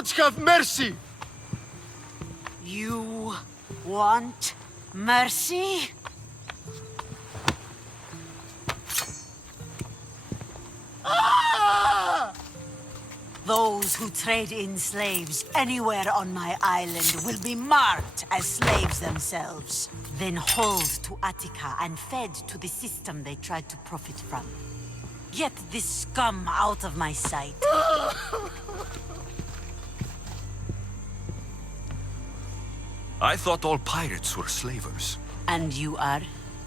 gods have mercy! You want mercy? Ah! Those who trade in slaves anywhere on my island will be marked as slaves themselves, then hauled to Attica and fed to the system they tried to profit from. Get this scum out of my sight. I thought all pirates were slavers. And you are?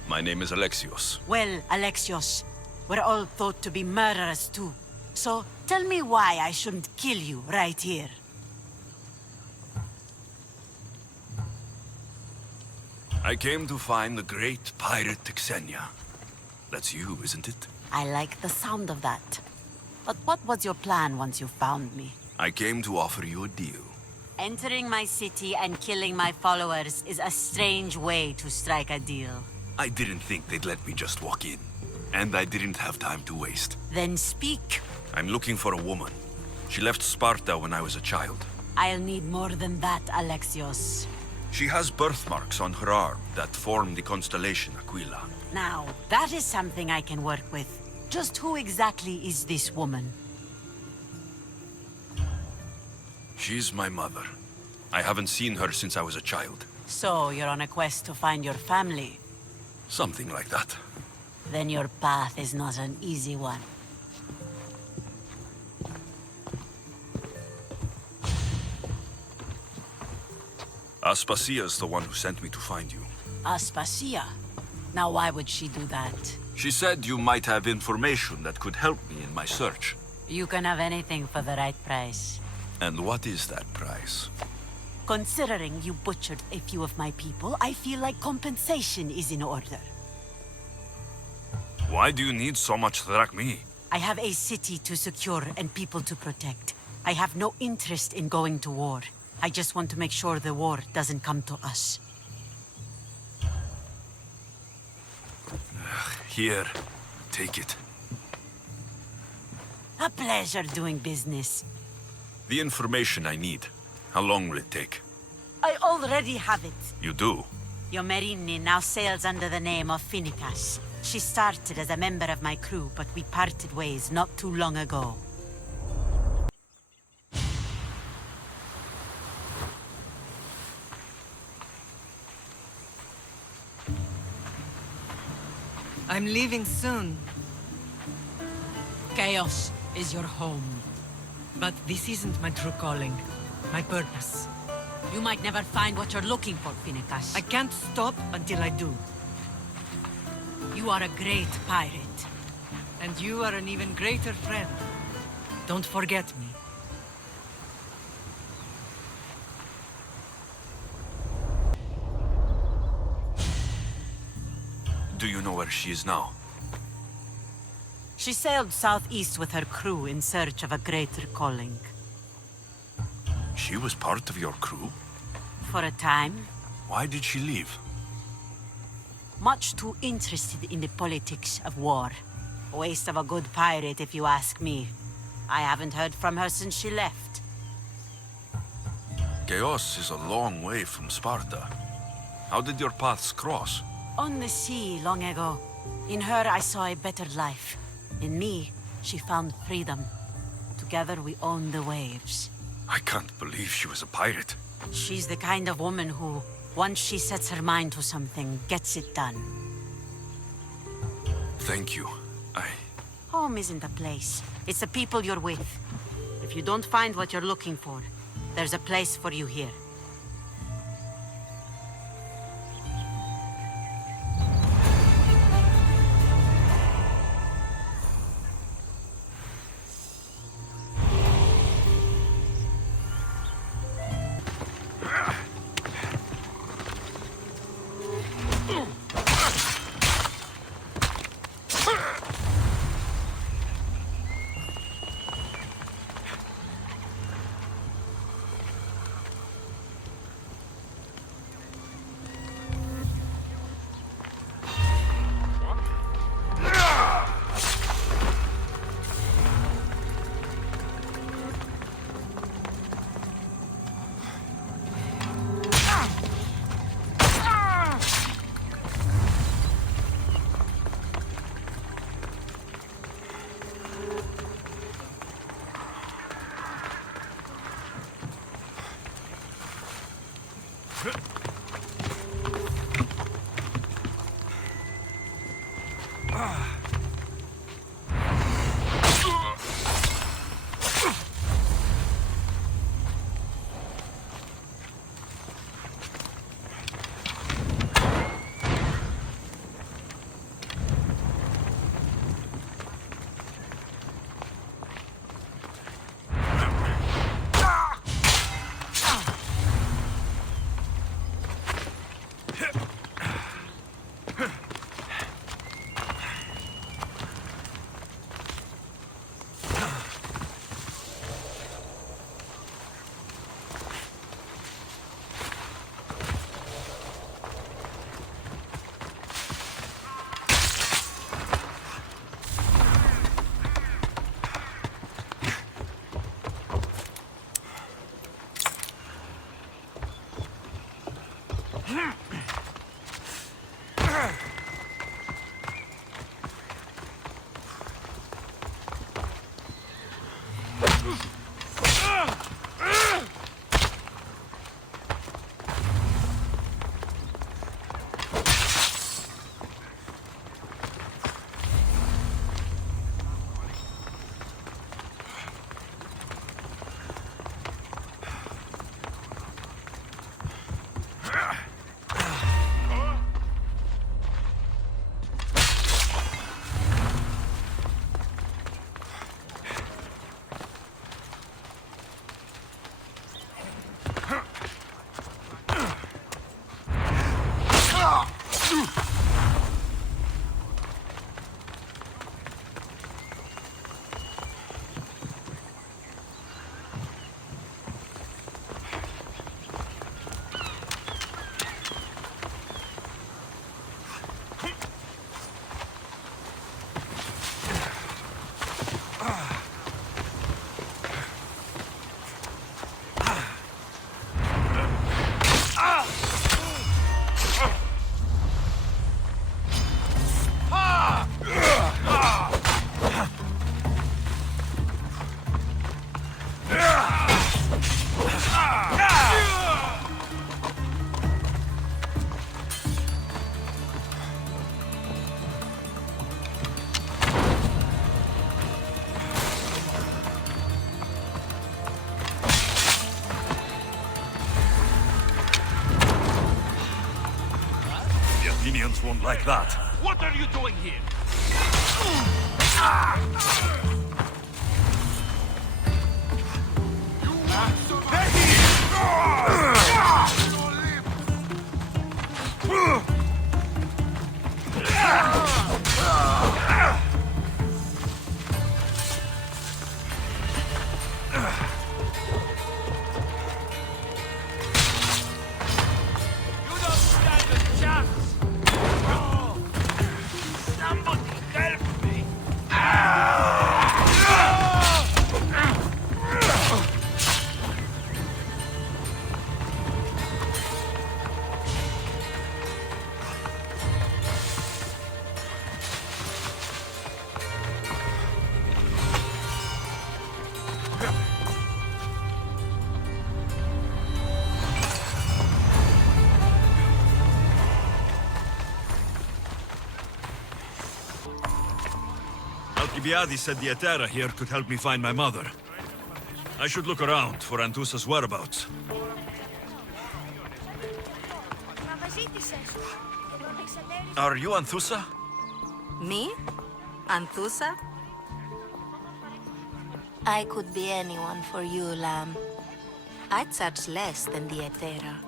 My name is Alexios. Well, Alexios, we're all thought to be murderers too. So, tell me why I shouldn't kill you right here. I came to find the great pirate Xenia. That's you, isn't it? I like the sound of that. But what was your plan once you found me? I came to offer you a deal. Entering my city and killing my followers is a strange way to strike a deal. I didn't think they'd let me just walk in. And I didn't have time to waste. Then speak. I'm looking for a woman. She left Sparta when I was a child. I'll need more than that, Alexios. She has birthmarks on her arm that form the constellation Aquila. Now, that is something I can work with. Just who exactly is this woman? She's my mother. I haven't seen her since I was a child. So, you're on a quest to find your family? Something like that. Then your path is not an easy one. Aspasia's the one who sent me to find you. Aspasia? Now why would she do that? She said you might have information that could help me in my search. You can have anything for the right price. And what is that price? Considering you butchered a few of my people, I feel like compensation is in order. Why do you need so much drachmi? I have a city to secure and people to protect. I have no interest in going to war. I just want to make sure the war doesn't come to us. Here, take it. A pleasure doing business. The information I need. How long will it take? I already have it. You do? Yomerini now sails under the name of Phoenicas. She started as a member of my crew, but we parted ways not too long ago. I'm leaving soon. Chaos is your home. But this isn't my true calling. My purpose. You might never find what you're looking for, Phoenicas. I can't stop until I do. You are a great pirate. And you are an even greater friend. Don't forget me. Do you know where she is now? She sailed southeast with her crew in search of a greater calling. She was part of your crew? For a time. Why did she leave? Much too interested in the politics of war. A waste of a good pirate, if you ask me. I haven't heard from her since she left. Chaos is a long way from Sparta. How did your paths cross? On the sea, long ago. In her, I saw a better life. In me, she found freedom. Together, we own the waves. I can't believe she was a pirate. She's the kind of woman who, once she sets her mind to something, gets it done. Thank you. Home isn't a place. It's the people you're with. If you don't find what you're looking for, there's a place for you here. Won't like that. What are you doing here? Alcibiades said the Etera here could help me find my mother. I should look around for Anthusa's whereabouts. Are you Anthusa? Me? Anthusa? I could be anyone for you, Lamb. I charge less than the Etera.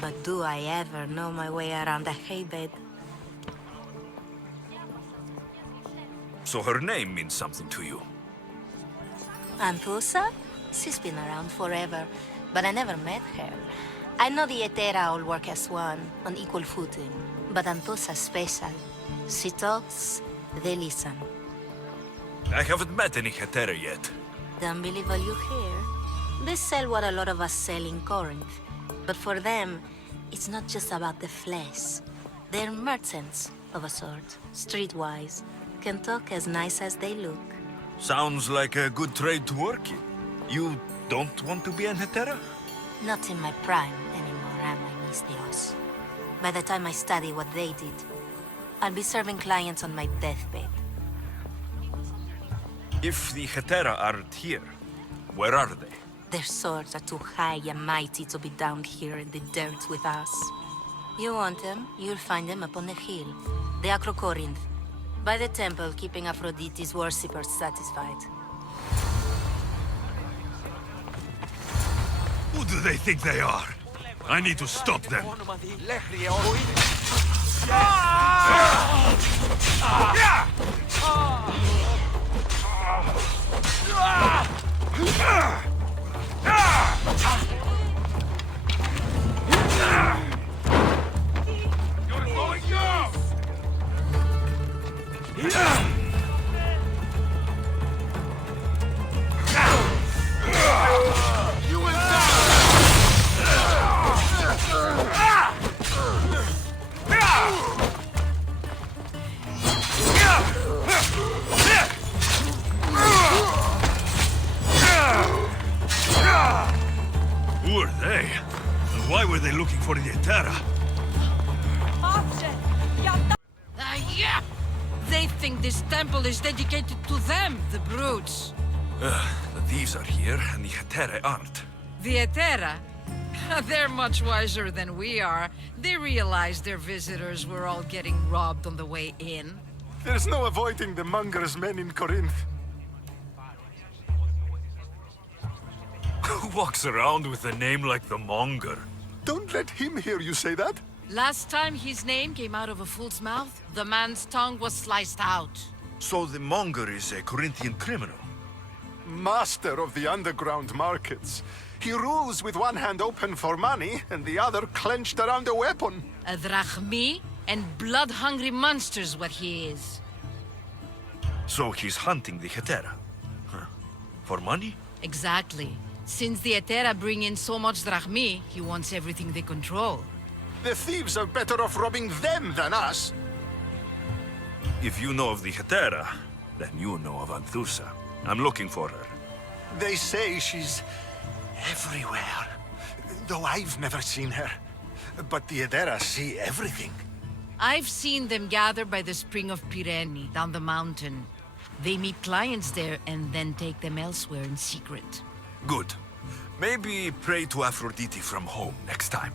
But do I ever know my way around a haybed? So her name means something to you. Anthusa? She's been around forever, but I never met her. I know the Etera all work as one, on equal footing. But Anthusa's special. She talks, they listen. I haven't met any Hetera yet. Don't believe all you hear. They sell what a lot of us sell in Corinth. But for them, it's not just about the flesh. They're merchants, of a sort, streetwise. Can talk as nice as they look. Sounds like a good trade to work in. You don't want to be an Hetera? Not in my prime anymore, am I, Mistios? By the time I study what they did, I'll be serving clients on my deathbed. If the Hetera aren't here, where are they? Their swords are too high and mighty to be down here in the dirt with us. You want them, you'll find them up on the hill. The Acrocorinth. By the temple, keeping Aphrodite's worshippers satisfied. Who do they think they are? I need to stop them. Ah! Who are they? And why were they looking for the Etera? Yeah! They think this temple is dedicated to them, the brutes. The thieves are here, and the Etera aren't. The Etera? They're much wiser than we are. They realized their visitors were all getting robbed on the way in. There's no avoiding the monger's men in Corinth. Who walks around with a name like the Monger? Don't let him hear you say that. Last time his name came out of a fool's mouth, the man's tongue was sliced out. So the Monger is a Corinthian criminal? Master of the underground markets. He rules with one hand open for money and the other clenched around a weapon. A drachmi and blood-hungry monster's what he is. So he's hunting the Hetera? Huh. For money? Exactly. Since the Etera bring in so much drachmi, he wants everything they control. The thieves are better off robbing them than us. If you know of the Hetera, then you know of Anthusa. I'm looking for her. They say she's everywhere, though I've never seen her. But the Edera see everything. I've seen them gather by the spring of Pirene, down the mountain. They meet clients there and then take them elsewhere in secret. Good. Maybe pray to Aphrodite from home next time.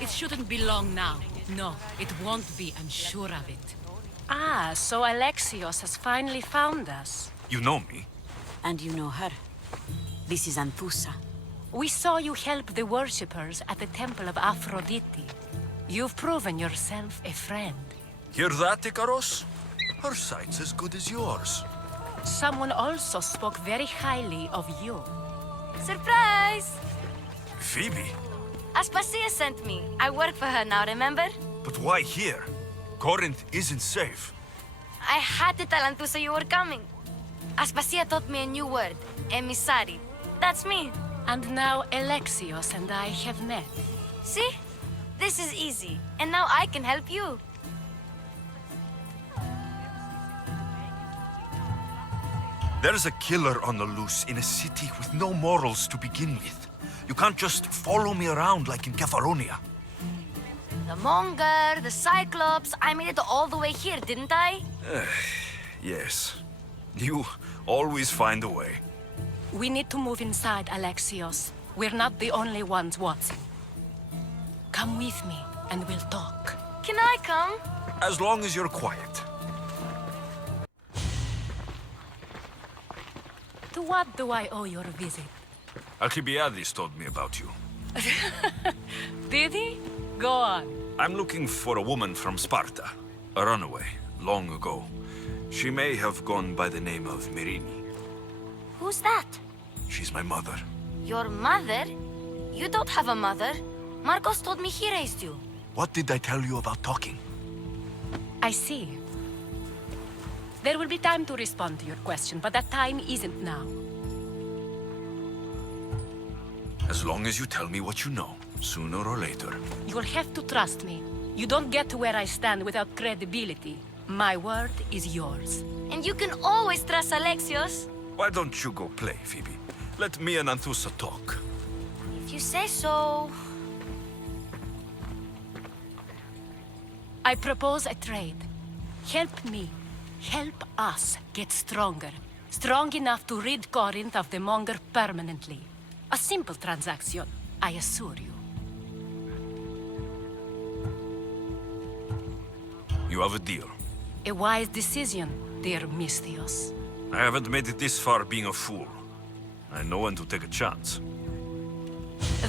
It shouldn't be long now. No, it won't be, I'm sure of it. Ah, so Alexios has finally found us. You know me? And you know her. This is Anthusa. We saw you help the worshippers at the Temple of Aphrodite. You've proven yourself a friend. Hear that, Ikaros? Her sight's as good as yours. Someone also spoke very highly of you. Surprise! Phoebe? Aspasia sent me. I work for her now, remember? But why here? Corinth isn't safe. I had to tell Anthusa you were coming. Aspasia taught me a new word, emissary. That's me. And now Alexios and I have met. See? This is easy. And now I can help you. There's a killer on the loose in a city with no morals to begin with. You can't just follow me around like in Kefalonia. The Monger, the Cyclops, I made it all the way here, didn't I? Yes. You always find a way. We need to move inside, Alexios. We're not the only ones watching. Come with me, and we'll talk. Can I come? As long as you're quiet. To what do I owe your visit? Alcibiades told me about you. Did he? Go on. I'm looking for a woman from Sparta. A runaway, long ago. She may have gone by the name of Myrine. Who's that? She's my mother. Your mother? You don't have a mother. Marcos told me he raised you. What did I tell you about talking? I see. There will be time to respond to your question, but that time isn't now. As long as you tell me what you know, sooner or later. You'll have to trust me. You don't get to where I stand without credibility. My word is yours. And you can always trust Alexios. Why don't you go play, Phoebe? Let me and Anthusa talk. If you say so. I propose a trade. Help me. Help us get stronger. Strong enough to rid Corinth of the Monger permanently. A simple transaction, I assure you. You have a deal. A wise decision, dear Misthios. I haven't made it this far being a fool. I know when to take a chance.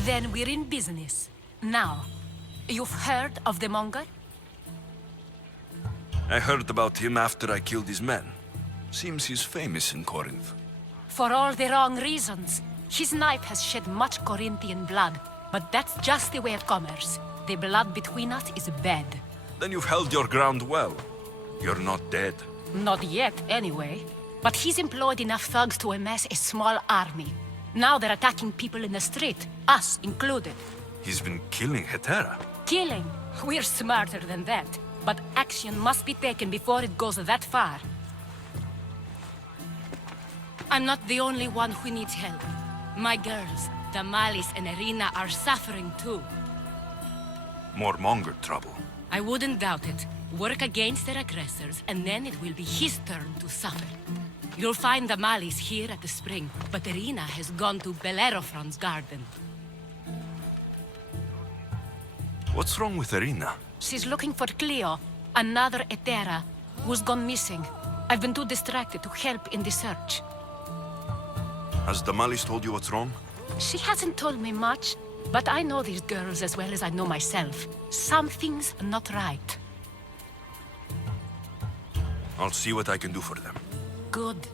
Then we're in business. Now, You've heard of the Monger? I heard about him after I killed his men. Seems he's famous in Corinth. For all the wrong reasons. His knife has shed much Corinthian blood, but that's just the way of commerce. The blood between us is bad. Then you've held your ground well. You're not dead. Not yet, anyway. But he's employed enough thugs to amass a small army. Now they're attacking people in the street, us included. He's been killing Hetera. Killing? We're smarter than that. But action must be taken before it goes that far. I'm not the only one who needs help. My girls, Damalis and Irina, are suffering too. More Monger trouble. I wouldn't doubt it. Work against their aggressors, and then it will be his turn to suffer. You'll find Damalis here at the spring, but Irina has gone to Bellerophon's garden. What's wrong with Irina? She's looking for Cleo, another Hetera, who's gone missing. I've been too distracted to help in the search. Has Damalis told you what's wrong? She hasn't told me much, but I know these girls as well as I know myself. Something's not right. I'll see what I can do for them. Good.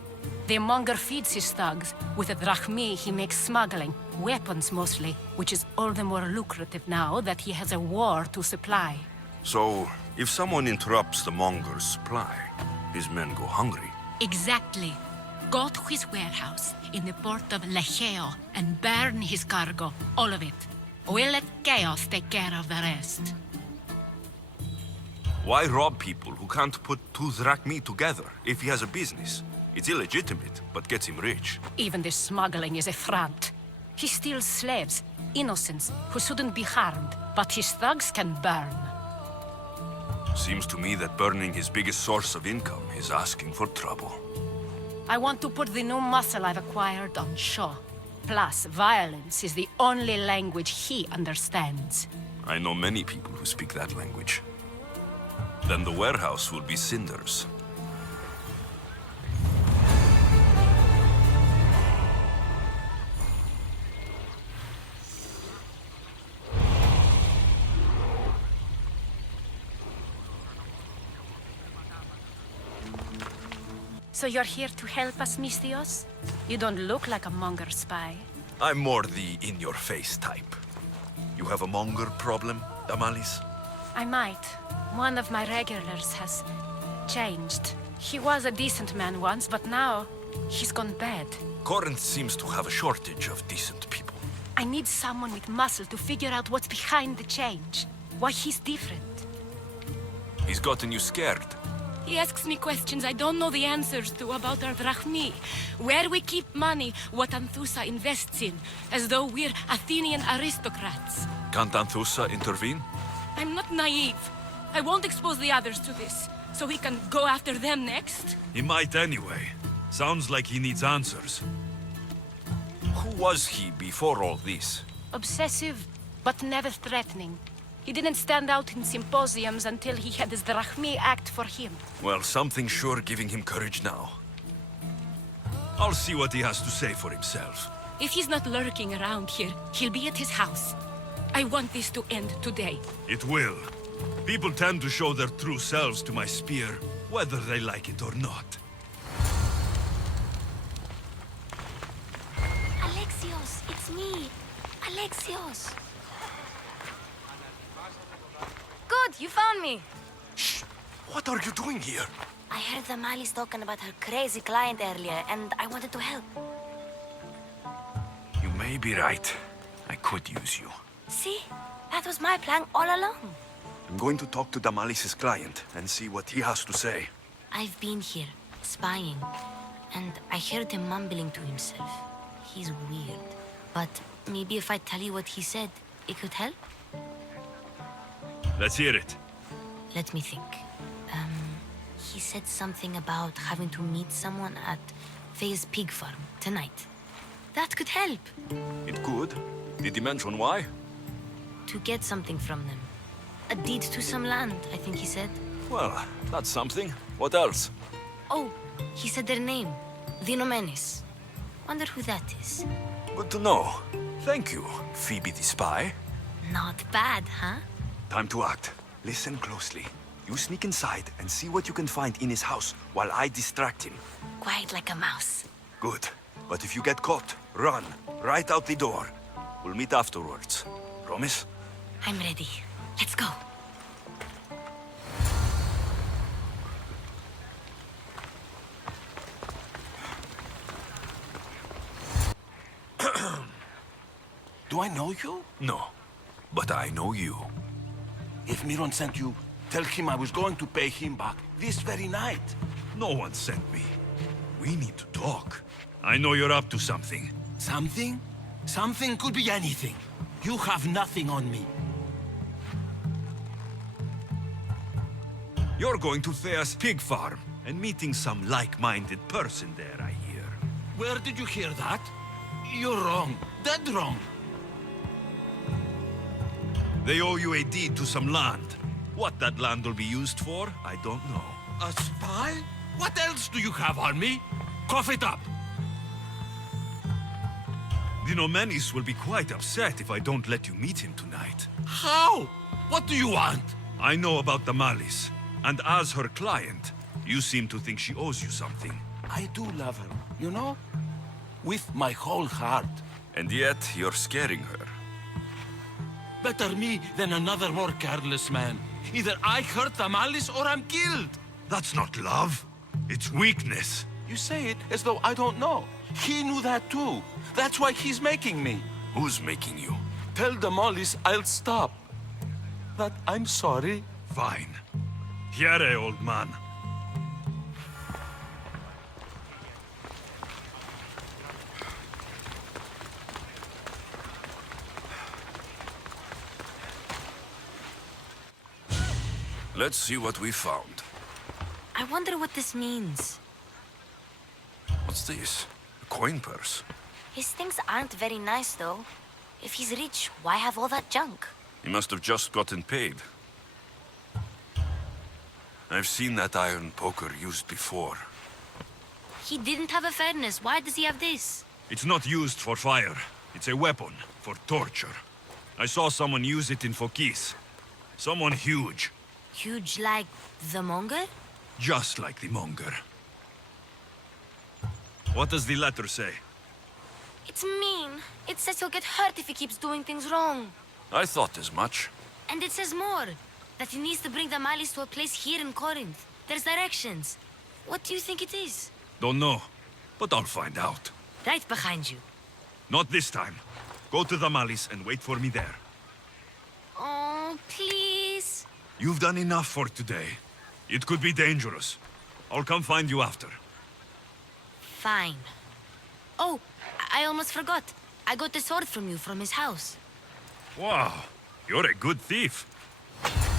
The Monger feeds his thugs. With the drachmi, he makes smuggling, weapons mostly, which is all the more lucrative now that he has a war to supply. So, if someone interrupts the Monger's supply, his men go hungry. Exactly. Go to his warehouse in the port of Lecheo and burn his cargo, all of it. We'll let chaos take care of the rest. Why rob people who can't put two drachmi together if he has a business? It's illegitimate, but gets him rich. Even the smuggling is a front. He steals slaves, innocents, who shouldn't be harmed, but his thugs can burn. Seems to me that burning his biggest source of income is asking for trouble. I want to put the new muscle I've acquired on show. Plus, violence is the only language he understands. I know many people who speak that language. Then the warehouse will be cinders. So you're here to help us, Mystios? You don't look like a Monger spy. I'm more the in-your-face type. You have a Monger problem, Damalis? I might. One of my regulars has changed. He was a decent man once, but now he's gone bad. Corinth seems to have a shortage of decent people. I need someone with muscle to figure out what's behind the change. Why he's different. He's gotten you scared. He asks me questions I don't know the answers to about our drachmi, where we keep money, what Anthusa invests in, as though we're Athenian aristocrats. Can't Anthusa intervene? I'm not naive. I won't expose the others to this, so he can go after them next. He might anyway. Sounds like he needs answers. Who was he before all this? Obsessive, but never threatening. He didn't stand out in symposiums until he had his drachmi act for him. Well, something's sure giving him courage now. I'll see what he has to say for himself. If he's not lurking around here, he'll be at his house. I want this to end today. It will. People tend to show their true selves to my spear, whether they like it or not. Alexios, it's me. Alexios. Good, you found me. Shh! What are you doing here? I heard the Mali's talking about her crazy client earlier, and I wanted to help. You may be right. I could use you. See? That was my plan all along. I'm going to talk to Damalis' client and see what he has to say. I've been here, spying, and I heard him mumbling to himself. He's weird. But maybe if I tell you what he said, it could help? Let's hear it. Let me think. He said something about having to meet someone at Faye's pig farm tonight. That could help. It could. Did he mention why? To get something from them. A deed to some land, I think he said. Well, that's something. What else? Oh, he said their name. Vinomenes. Wonder who that is. Good to know. Thank you, Phoebe the spy. Not bad, huh? Time to act. Listen closely. You sneak inside and see what you can find in his house while I distract him. Quiet like a mouse. Good. But if you get caught, run. Right out the door. We'll meet afterwards. Promise? I'm ready. Let's go. Do I know you? No. But I know you. If Miron sent you, tell him I was going to pay him back this very night. No one sent me. We need to talk. I know you're up to something. Something? Something could be anything. You have nothing on me. You're going to Thea's pig farm and meeting some like-minded person there, I hear. Where did you hear that? You're wrong. Dead wrong. They owe you a deed to some land. What that land will be used for, I don't know. A spy? What else do you have on me? Cough it up. The Nomenis will be quite upset if I don't let you meet him tonight. How? What do you want? I know about the Malice, and as her client, you seem to think she owes you something. I do love her, you know? With my whole heart. And yet, you're scaring her. Better me than another more careless man. Either I hurt the Malice or I'm killed. That's not love. It's weakness. You say it as though I don't know. He knew that too. That's why he's making me. Who's making you? Tell the Malice I'll stop. That I'm sorry. Fine. Here, old man. Let's see what we found. I wonder what this means. What's this? A coin purse? His things aren't very nice, though. If he's rich, why have all that junk? He must have just gotten paid. I've seen that iron poker used before. He didn't have a furnace. Why does he have this? It's not used for fire. It's a weapon for torture. I saw someone use it in Phokis. Someone huge. Huge like the monger? Just like the monger. What does the letter say? It's mean. It says he'll get hurt if he keeps doing things wrong. I thought as much. And it says more. That he needs to bring the Malice to a place here in Corinth. There's directions. What do you think it is? Don't know, but I'll find out. Right behind you. Not this time. Go to the Malice and wait for me there. Oh, please. You've done enough for today. It could be dangerous. I'll come find you after. Fine. Oh, I almost forgot. I got the sword from you from his house. Wow, you're a good thief.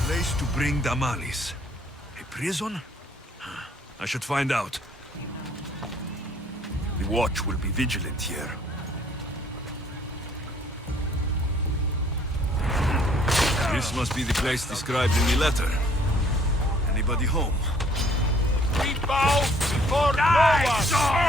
Place to bring the Malice. A prison? I should find out. The watch will be vigilant here. This must be the place described in the letter. Anybody home? We bow before no one!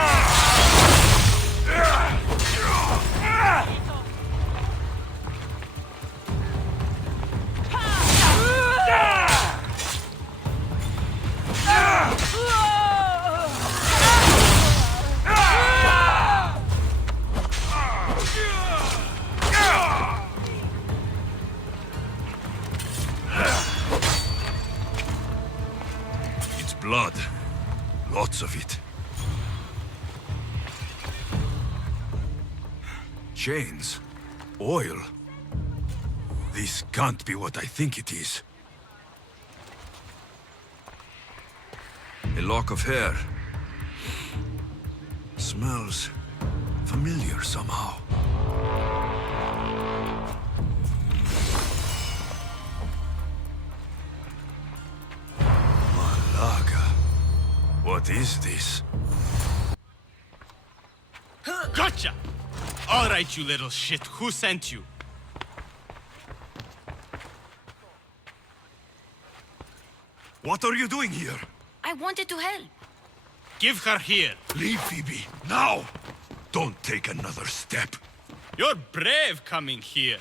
It's blood. Lots of it. Chains. Oil. This can't be what I think it is. A lock of hair. Smells familiar somehow. Malaga. What is this? Gotcha! All right, you little shit. Who sent you? What are you doing here? I wanted to help. Give her here. Leave, Phoebe, now! Don't take another step. You're brave coming here.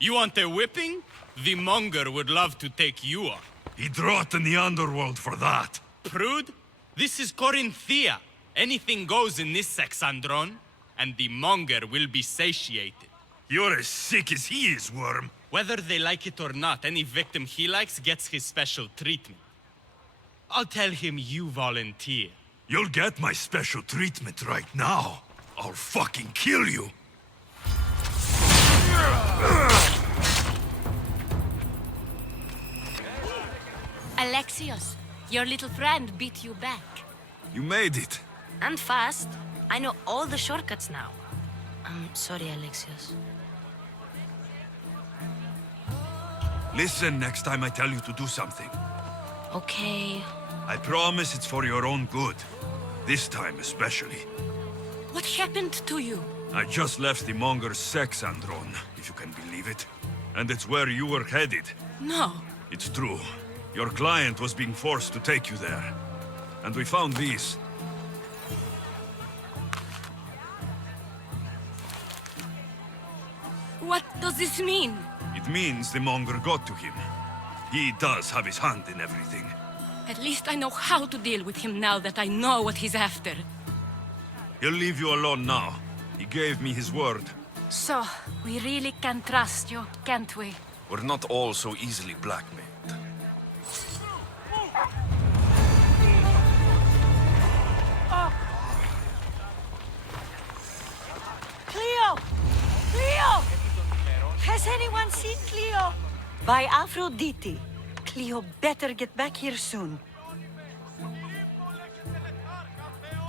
You want a whipping? The monger would love to take you on. He'd rot in the underworld for that. Prude, this is Corinthia. Anything goes in this Sexandron, and the monger will be satiated. You're as sick as he is, Worm. Whether they like it or not, any victim he likes gets his special treatment. I'll tell him you volunteer. You'll get my special treatment right now. I'll fucking kill you. Alexios, your little friend beat you back. You made it. And fast. I know all the shortcuts now. I'm sorry, Alexios. Listen next time I tell you to do something. Okay. I promise it's for your own good. This time especially. What happened to you? I just left the monger's Sexandron, if you can believe it. And it's where you were headed. No. It's true. Your client was being forced to take you there. And we found these. What does this mean? It means the monger got to him. He does have his hand in everything. At least I know how to deal with him now that I know what he's after. He'll leave you alone now. He gave me his word. So, we really can trust you, can't we? We're not all so easily blackmailed. Cleo! Cleo! Has anyone seen Cleo? By Aphrodite. Cleo better get back here soon.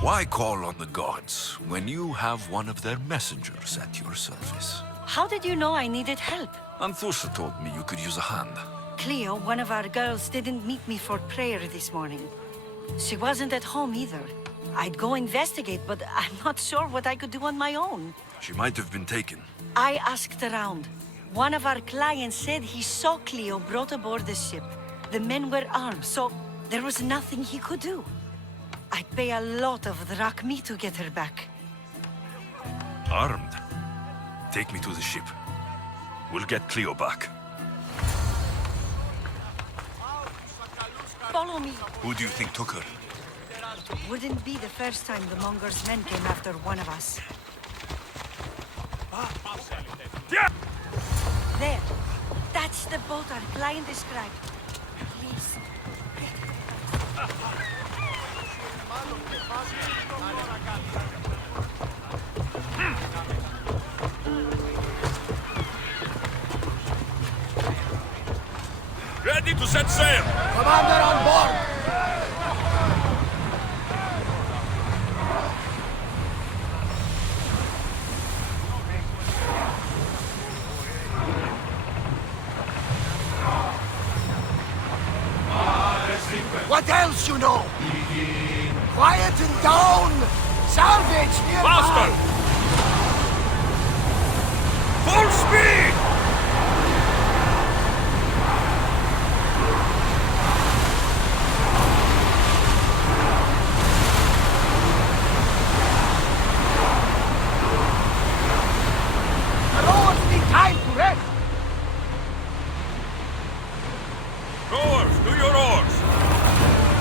Why call on the gods when you have one of their messengers at your service? How did you know I needed help? Anthusa told me you could use a hand. Cleo, one of our girls, didn't meet me for prayer this morning. She wasn't at home either. I'd go investigate, but I'm not sure what I could do on my own. She might have been taken. I asked around. One of our clients said he saw Cleo brought aboard the ship. The men were armed, so there was nothing he could do. I'd pay a lot of drachmi to get her back. Armed? Take me to the ship. We'll get Cleo back. Follow me. Who do you think took her? Wouldn't be the first time the Monger's men came after one of us. There. That's the boat our client described. Please. Ready to set sail! Commander on board! What else you know? Quieten down! Salvage nearby! Faster! Full speed! The rowers need time to rest! Rowers, do your oars!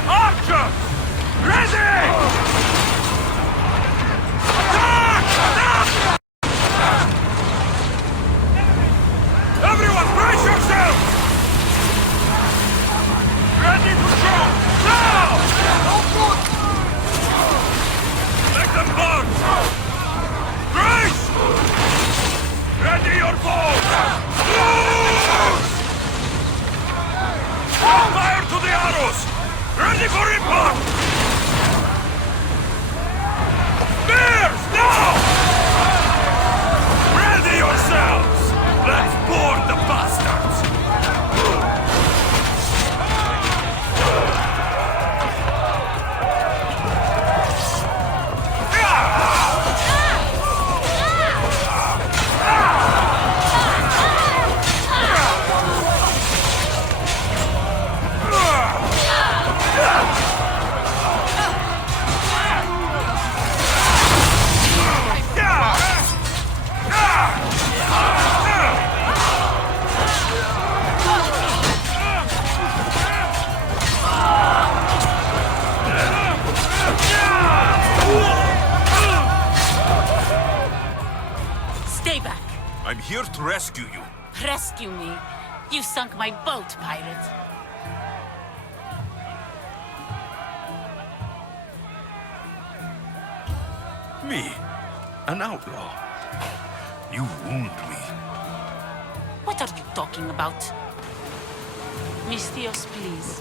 Archers! Ready! Attack! Attack! Everyone, brace yourselves! Ready to shoot! Now! Let them burn! Brace! Ready your bows! Loose! Fire to the arrows! Ready for impact! Spears, now! Ready yourselves! Let's board the bastards! rescue you. Rescue me. You sunk my boat, pirate. Me, an outlaw. You wound me. What are you talking about? Misthios, please.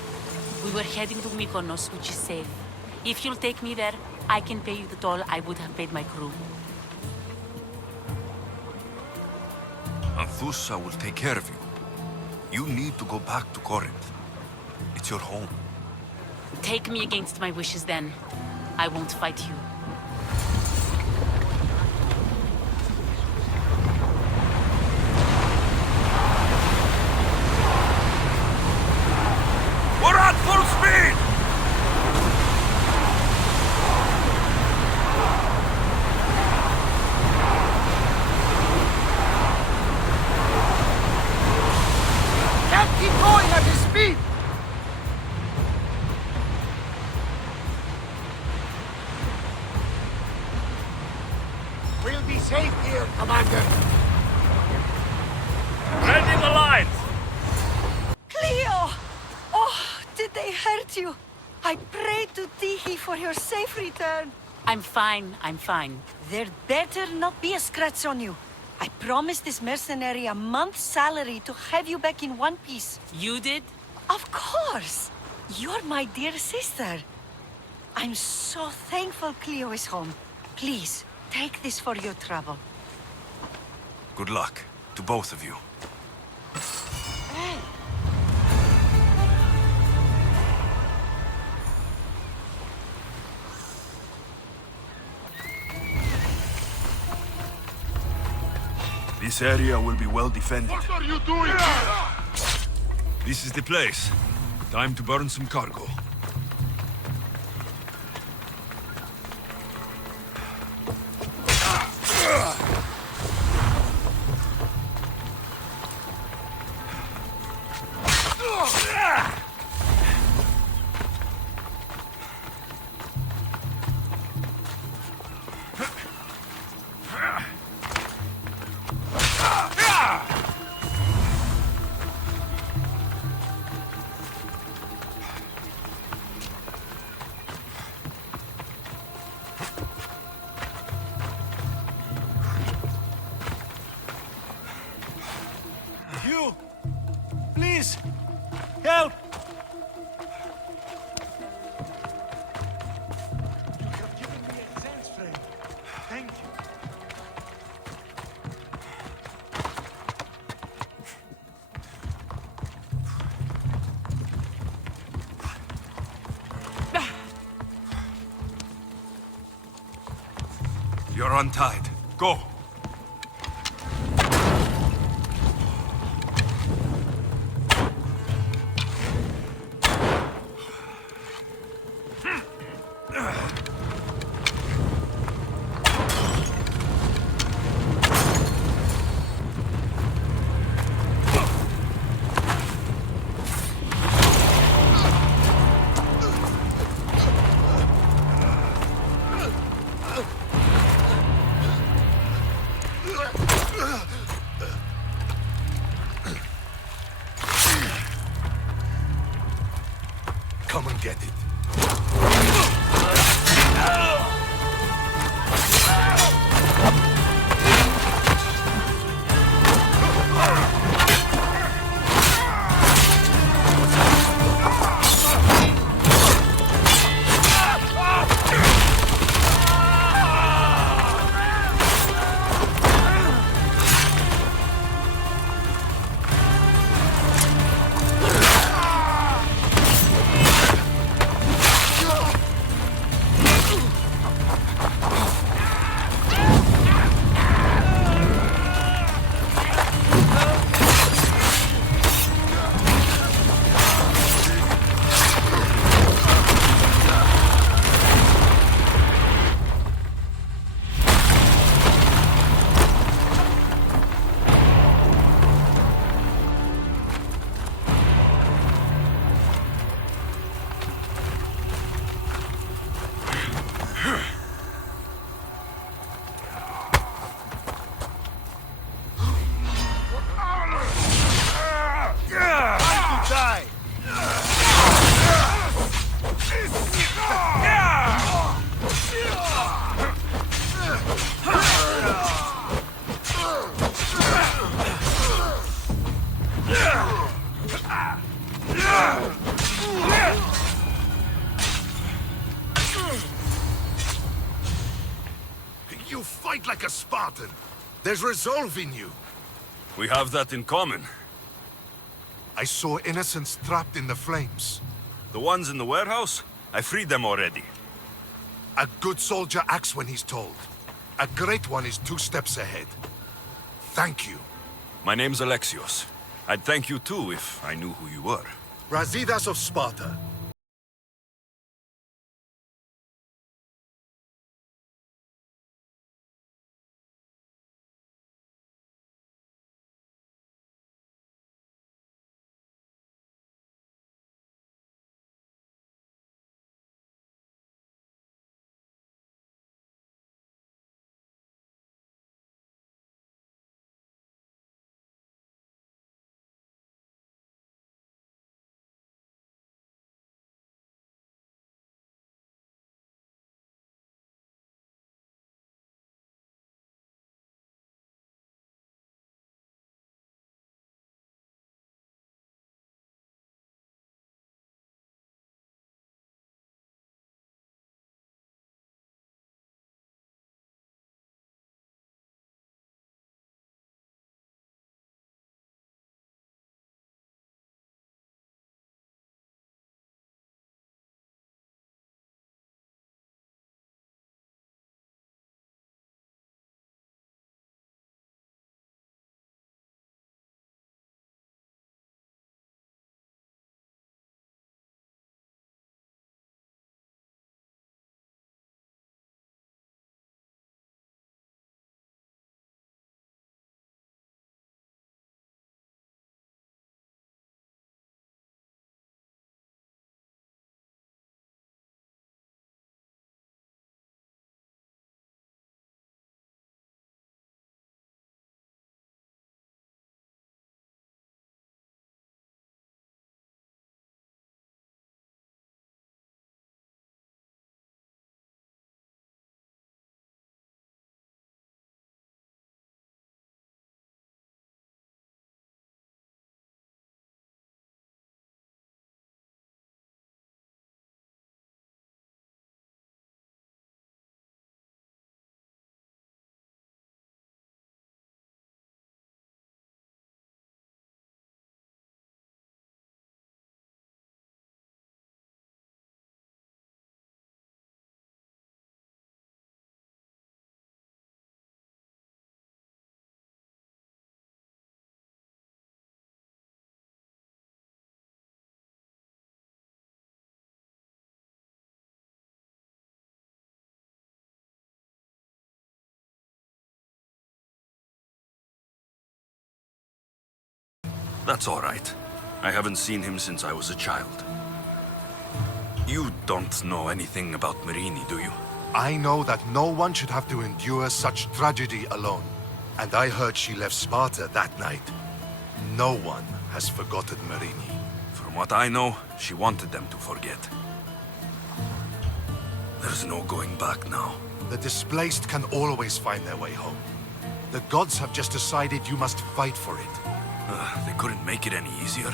We were heading to Mykonos, which is safe. If you'll take me there, I can pay you the toll I would have paid my crew. Anthusa will take care of you. You need to go back to Corinth. It's your home. Take me against my wishes then. I won't fight you. We're at full speed! Can't keep going at this speed! We'll be safe here, Commander. Ready the lines! Cleo! Oh, did they hurt you? I prayed to Tihi for your safe return. I'm fine, I'm fine. There better not be a scratch on you. I promised this mercenary a month's salary to have you back in one piece. You did? Of course! You're my dear sister. I'm so thankful Cleo is home. Please, take this for your trouble. Good luck to both of you. Hey! This area will be well defended. What are you doing? This is the place. Time to burn some cargo. You! Please! Help! You have given me a sense, friend. Thank you. You're untied. Go! Come and get it. like a Spartan. There's resolve in you. We have that in common. I saw innocents trapped in the flames. The ones in the warehouse? I freed them already. A good soldier acts when he's told. A great one is 2 steps ahead. Thank you. My name's Alexios. I'd thank you too if I knew who you were. Brasidas of Sparta. That's all right. I haven't seen him since I was a child. You don't know anything about Marini, do you? I know that no one should have to endure such tragedy alone. And I heard she left Sparta that night. No one has forgotten Marini. From what I know, she wanted them to forget. There's no going back now. The displaced can always find their way home. The gods have just decided you must fight for it. They couldn't make it any easier.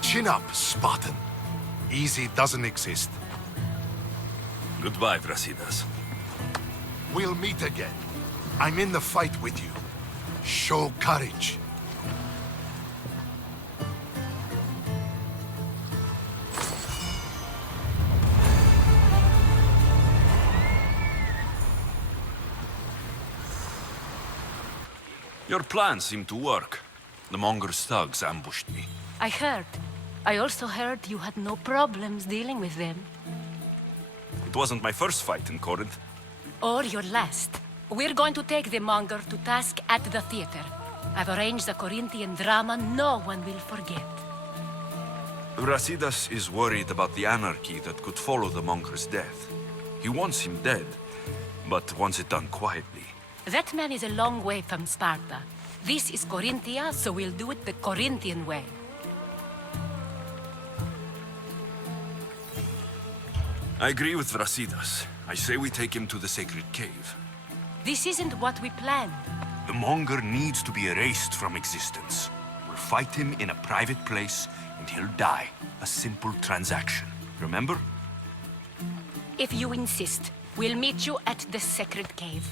Chin up, Spartan. Easy doesn't exist. Goodbye, Brasidas. We'll meet again. I'm in the fight with you. Show courage. Your plan seemed to work. The Monger's thugs ambushed me. I heard. I also heard you had no problems dealing with them. It wasn't my first fight in Corinth. Or your last. We're going to take the Monger to task at the theater. I've arranged a Corinthian drama no one will forget. Brasidas is worried about the anarchy that could follow the Monger's death. He wants him dead, but wants it done quietly. That man is a long way from Sparta. This is Corinthia, so we'll do it the Corinthian way. I agree with Brasidas. I say we take him to the sacred cave. This isn't what we planned. The Monger needs to be erased from existence. We'll fight him in a private place, and he'll die. A simple transaction. Remember? If you insist, we'll meet you at the sacred cave.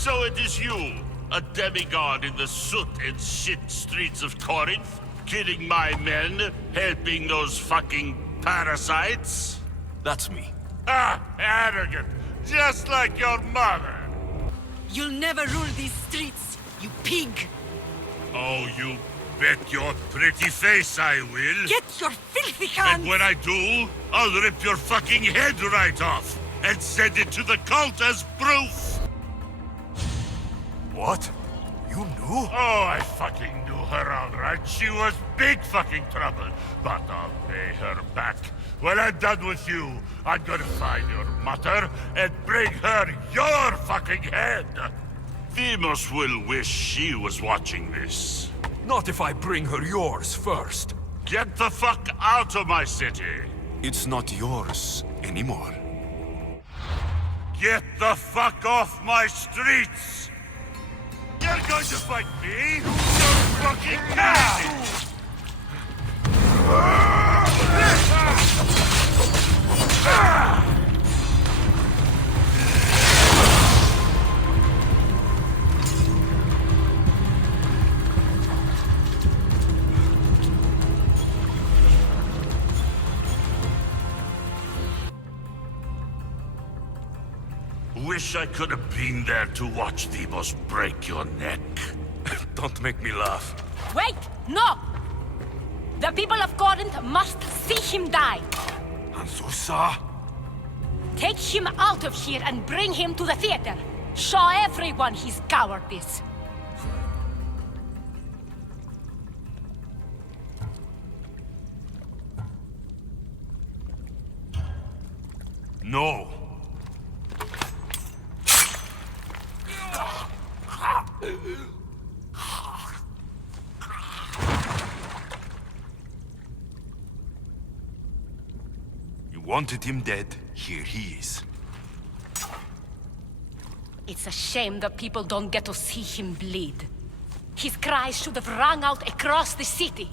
So it is you, a demigod in the soot and shit streets of Corinth, killing my men, helping those fucking parasites? That's me. Ah, arrogant, just like your mother. You'll never rule these streets, you pig! Oh, you bet your pretty face I will. Get your filthy hands! And when I do, I'll rip your fucking head right off and send it to the cult as proof. What? You knew? Oh, I fucking knew her all right. She was big fucking trouble. But I'll pay her back. When I'm done with you, I'm gonna find your mother and bring her your fucking head. Demos will wish she was watching this. Not if I bring her yours first. Get the fuck out of my city. It's not yours anymore. Get the fuck off my streets. You're going to fight me? You're fucking crazy! Wish I could have been there to watch Demos break your neck. Don't make me laugh. Wait! No! The people of Corinth must see him die! Anthusa? Take him out of here and bring him to the theater! Show everyone his cowardice! No. You wanted him dead. Here he is. It's a shame that people don't get to see him bleed. His cries should have rung out across the city.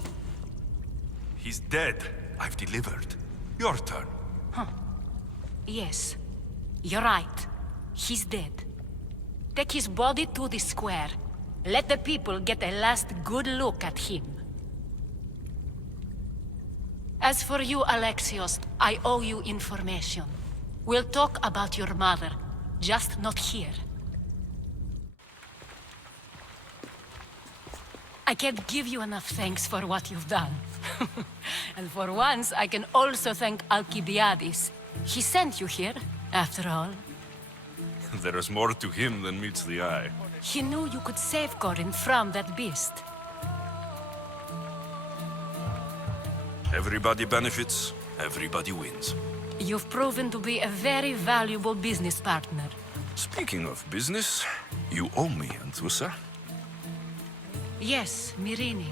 He's dead. I've delivered. Your turn. Yes, you're right. He's dead. Take his body to the square. Let the people get a last good look at him. As for you, Alexios, I owe you information. We'll talk about your mother, just not here. I can't give you enough thanks for what you've done. And for once, I can also thank Alcibiades. He sent you here, after all. There is more to him than meets the eye. He knew you could save Corinth from that beast. Everybody benefits, everybody wins. You've proven to be a very valuable business partner. Speaking of business, you owe me, Anthusa. Yes, Myrine.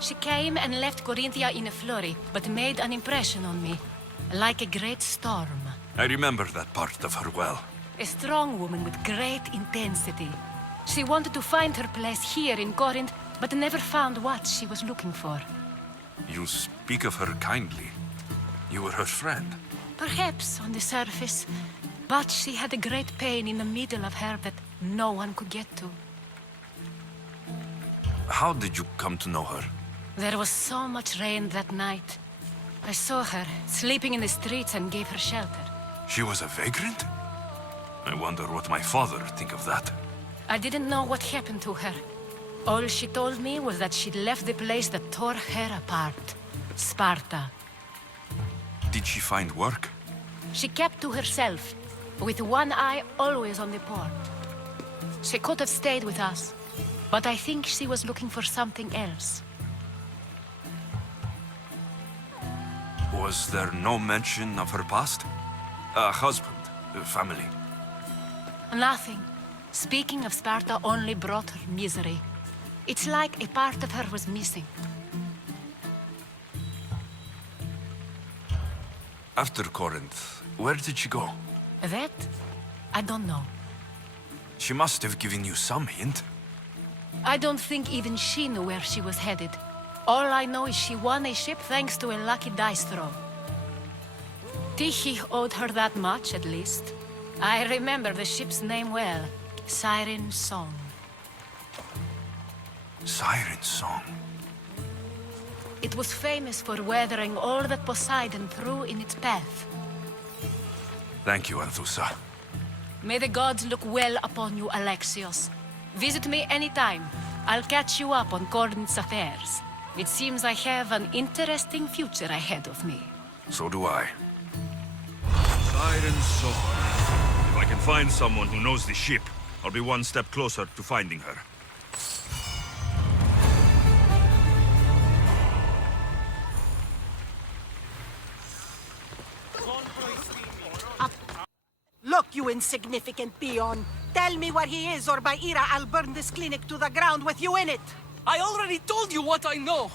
She came and left Corinthia in a flurry, but made an impression on me. Like a great storm. I remember that part of her well. A strong woman with great intensity. She wanted to find her place here in Corinth, but never found what she was looking for. You speak of her kindly. You were her friend. Perhaps on the surface, but she had a great pain in the middle of her that no one could get to. How did you come to know her? There was so much rain that night. I saw her, sleeping in the streets, and gave her shelter. She was a vagrant? I wonder what my father think of that. I didn't know what happened to her. All she told me was that she'd left the place that tore her apart. Sparta. Did she find work? She kept to herself, with one eye always on the port. She could have stayed with us, but I think she was looking for something else. Was there no mention of her past? A husband, a family? Nothing. Speaking of Sparta only brought her misery. It's like a part of her was missing. After Corinth, where did she go? That? I don't know. She must have given you some hint. I don't think even she knew where she was headed. All I know is she won a ship thanks to a lucky dice throw. Tyche owed her that much, at least. I remember the ship's name well. Siren Song. Siren Song. It was famous for weathering all that Poseidon threw in its path. Thank you, Anthusa. May the gods look well upon you, Alexios. Visit me anytime. I'll catch you up on Corinth's affairs. It seems I have an interesting future ahead of me. So do I. Siren Song. If I can find someone who knows the ship, I'll be one step closer to finding her. Look, you insignificant peon. Tell me where he is, or by Ira, I'll burn this clinic to the ground with you in it. I already told you what I know.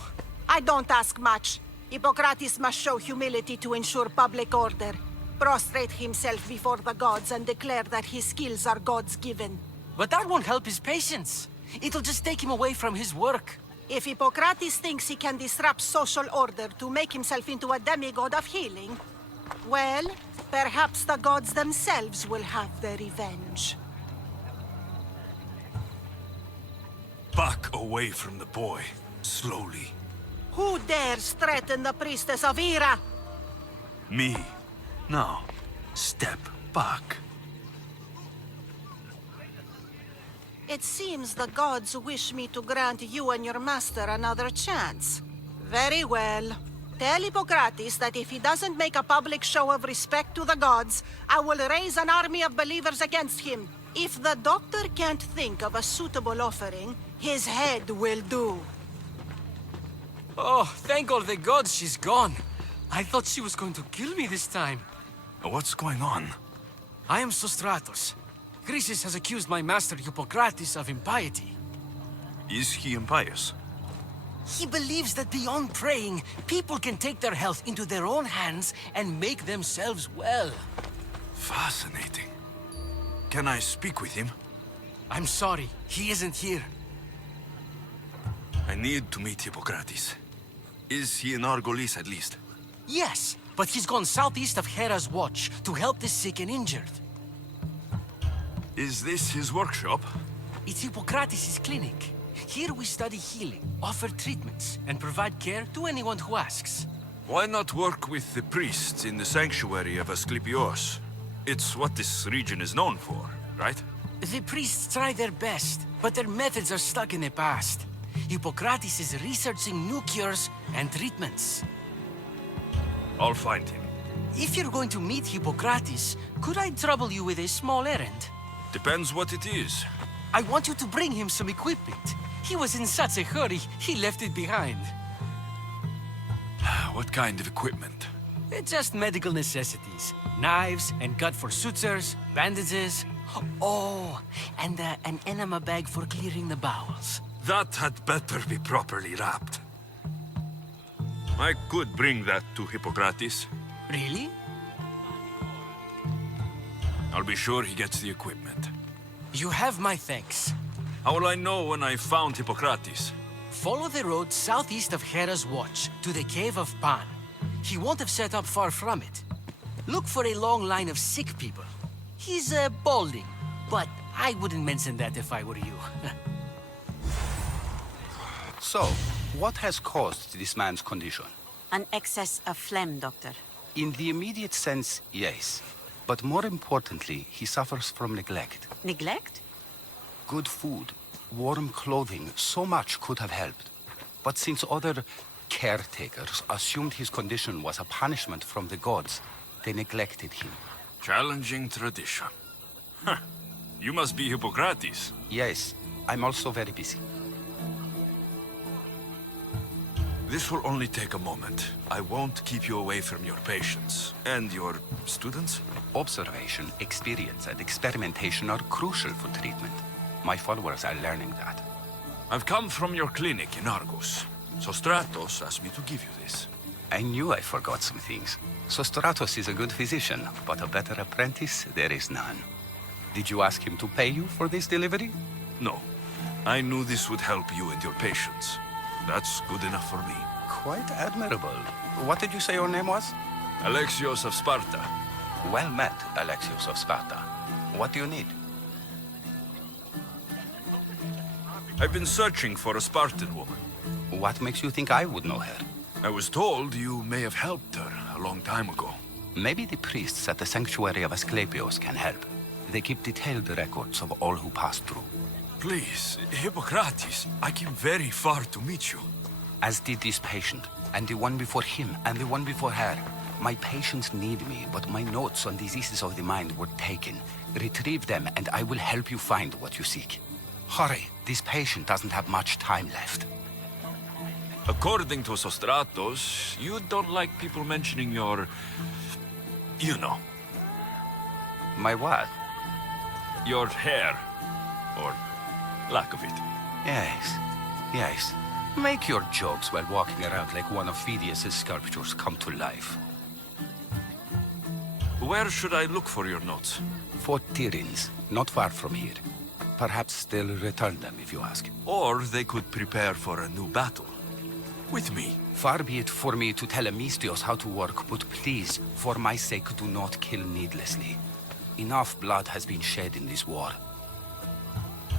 I don't ask much. Hippocrates must show humility to ensure public order. Prostrate himself before the gods and declare that his skills are gods-given. But that won't help his patients. It'll just take him away from his work. If Hippocrates thinks he can disrupt social order to make himself into a demigod of healing, well, perhaps the gods themselves will have their revenge. Back away from the boy, slowly. Who dares threaten the priestess of Ira? Me. Now, step back. It seems the gods wish me to grant you and your master another chance. Very well. Tell Hippocrates that if he doesn't make a public show of respect to the gods, I will raise an army of believers against him. If the doctor can't think of a suitable offering, his head will do. Oh, thank all the gods she's gone. I thought she was going to kill me this time. What's going on? I am Sostratos. Chrysis has accused my master Hippocrates of impiety. Is he impious? He believes that beyond praying, people can take their health into their own hands and make themselves well. Fascinating. Can I speak with him? I'm sorry, he isn't here. I need to meet Hippocrates. Is he in Argolis at least? Yes, but he's gone southeast of Hera's Watch to help the sick and injured. Is this his workshop? It's Hippocrates' clinic. Here we study healing, offer treatments, and provide care to anyone who asks. Why not work with the priests in the sanctuary of Asclepios? It's what this region is known for, right? The priests try their best, but their methods are stuck in the past. Hippocrates is researching new cures and treatments. I'll find him. If you're going to meet Hippocrates, could I trouble you with a small errand? Depends what it is. I want you to bring him some equipment. He was in such a hurry, he left it behind. What kind of equipment? Just medical necessities. Knives and gut for sutures, bandages. Oh, and an enema bag for clearing the bowels. That had better be properly wrapped. I could bring that to Hippocrates. Really? I'll be sure he gets the equipment. You have my thanks. How will I know when I found Hippocrates? Follow the road southeast of Hera's Watch to the Cave of Pan. He won't have set up far from it. Look for a long line of sick people. He's balding, but I wouldn't mention that if I were you. So, what has caused this man's condition? An excess of phlegm, Doctor. In the immediate sense, yes. But more importantly, he suffers from neglect. Neglect? Good food, warm clothing, so much could have helped. But since other caretakers assumed his condition was a punishment from the gods, they neglected him. Challenging tradition. Huh. You must be Hippocrates. Yes, I'm also very busy. This will only take a moment. I won't keep you away from your patients. And your students? Observation, experience, and experimentation are crucial for treatment. My followers are learning that. I've come from your clinic in Argos. Sostratos asked me to give you this. I knew I forgot some things. Sostratos is a good physician, but a better apprentice there is none. Did you ask him to pay you for this delivery? No. I knew this would help you and your patients. That's good enough for me. Quite admirable. What did you say your name was? Alexios of Sparta. Well met, Alexios of Sparta. What do you need? I've been searching for a Spartan woman. What makes you think I would know her? I was told you may have helped her a long time ago. Maybe the priests at the sanctuary of Asclepios can help. They keep detailed records of all who pass through. Please, Hippocrates, I came very far to meet you. As did this patient, and the one before him, and the one before her. My patients need me, but my notes on diseases of the mind were taken. Retrieve them, and I will help you find what you seek. Hurry, this patient doesn't have much time left. According to Sostratos, you don't like people mentioning your... you know. My what? Your hair. Or lack of it. Yes. Make your jokes while walking around like one of Phidias' sculptures come to life. Where should I look for your notes? Fort Tyrins, not far from here. Perhaps they'll return them if you ask. Or they could prepare for a new battle. With me. Far be it for me to tell Amistios how to work, but please, for my sake, do not kill needlessly. Enough blood has been shed in this war.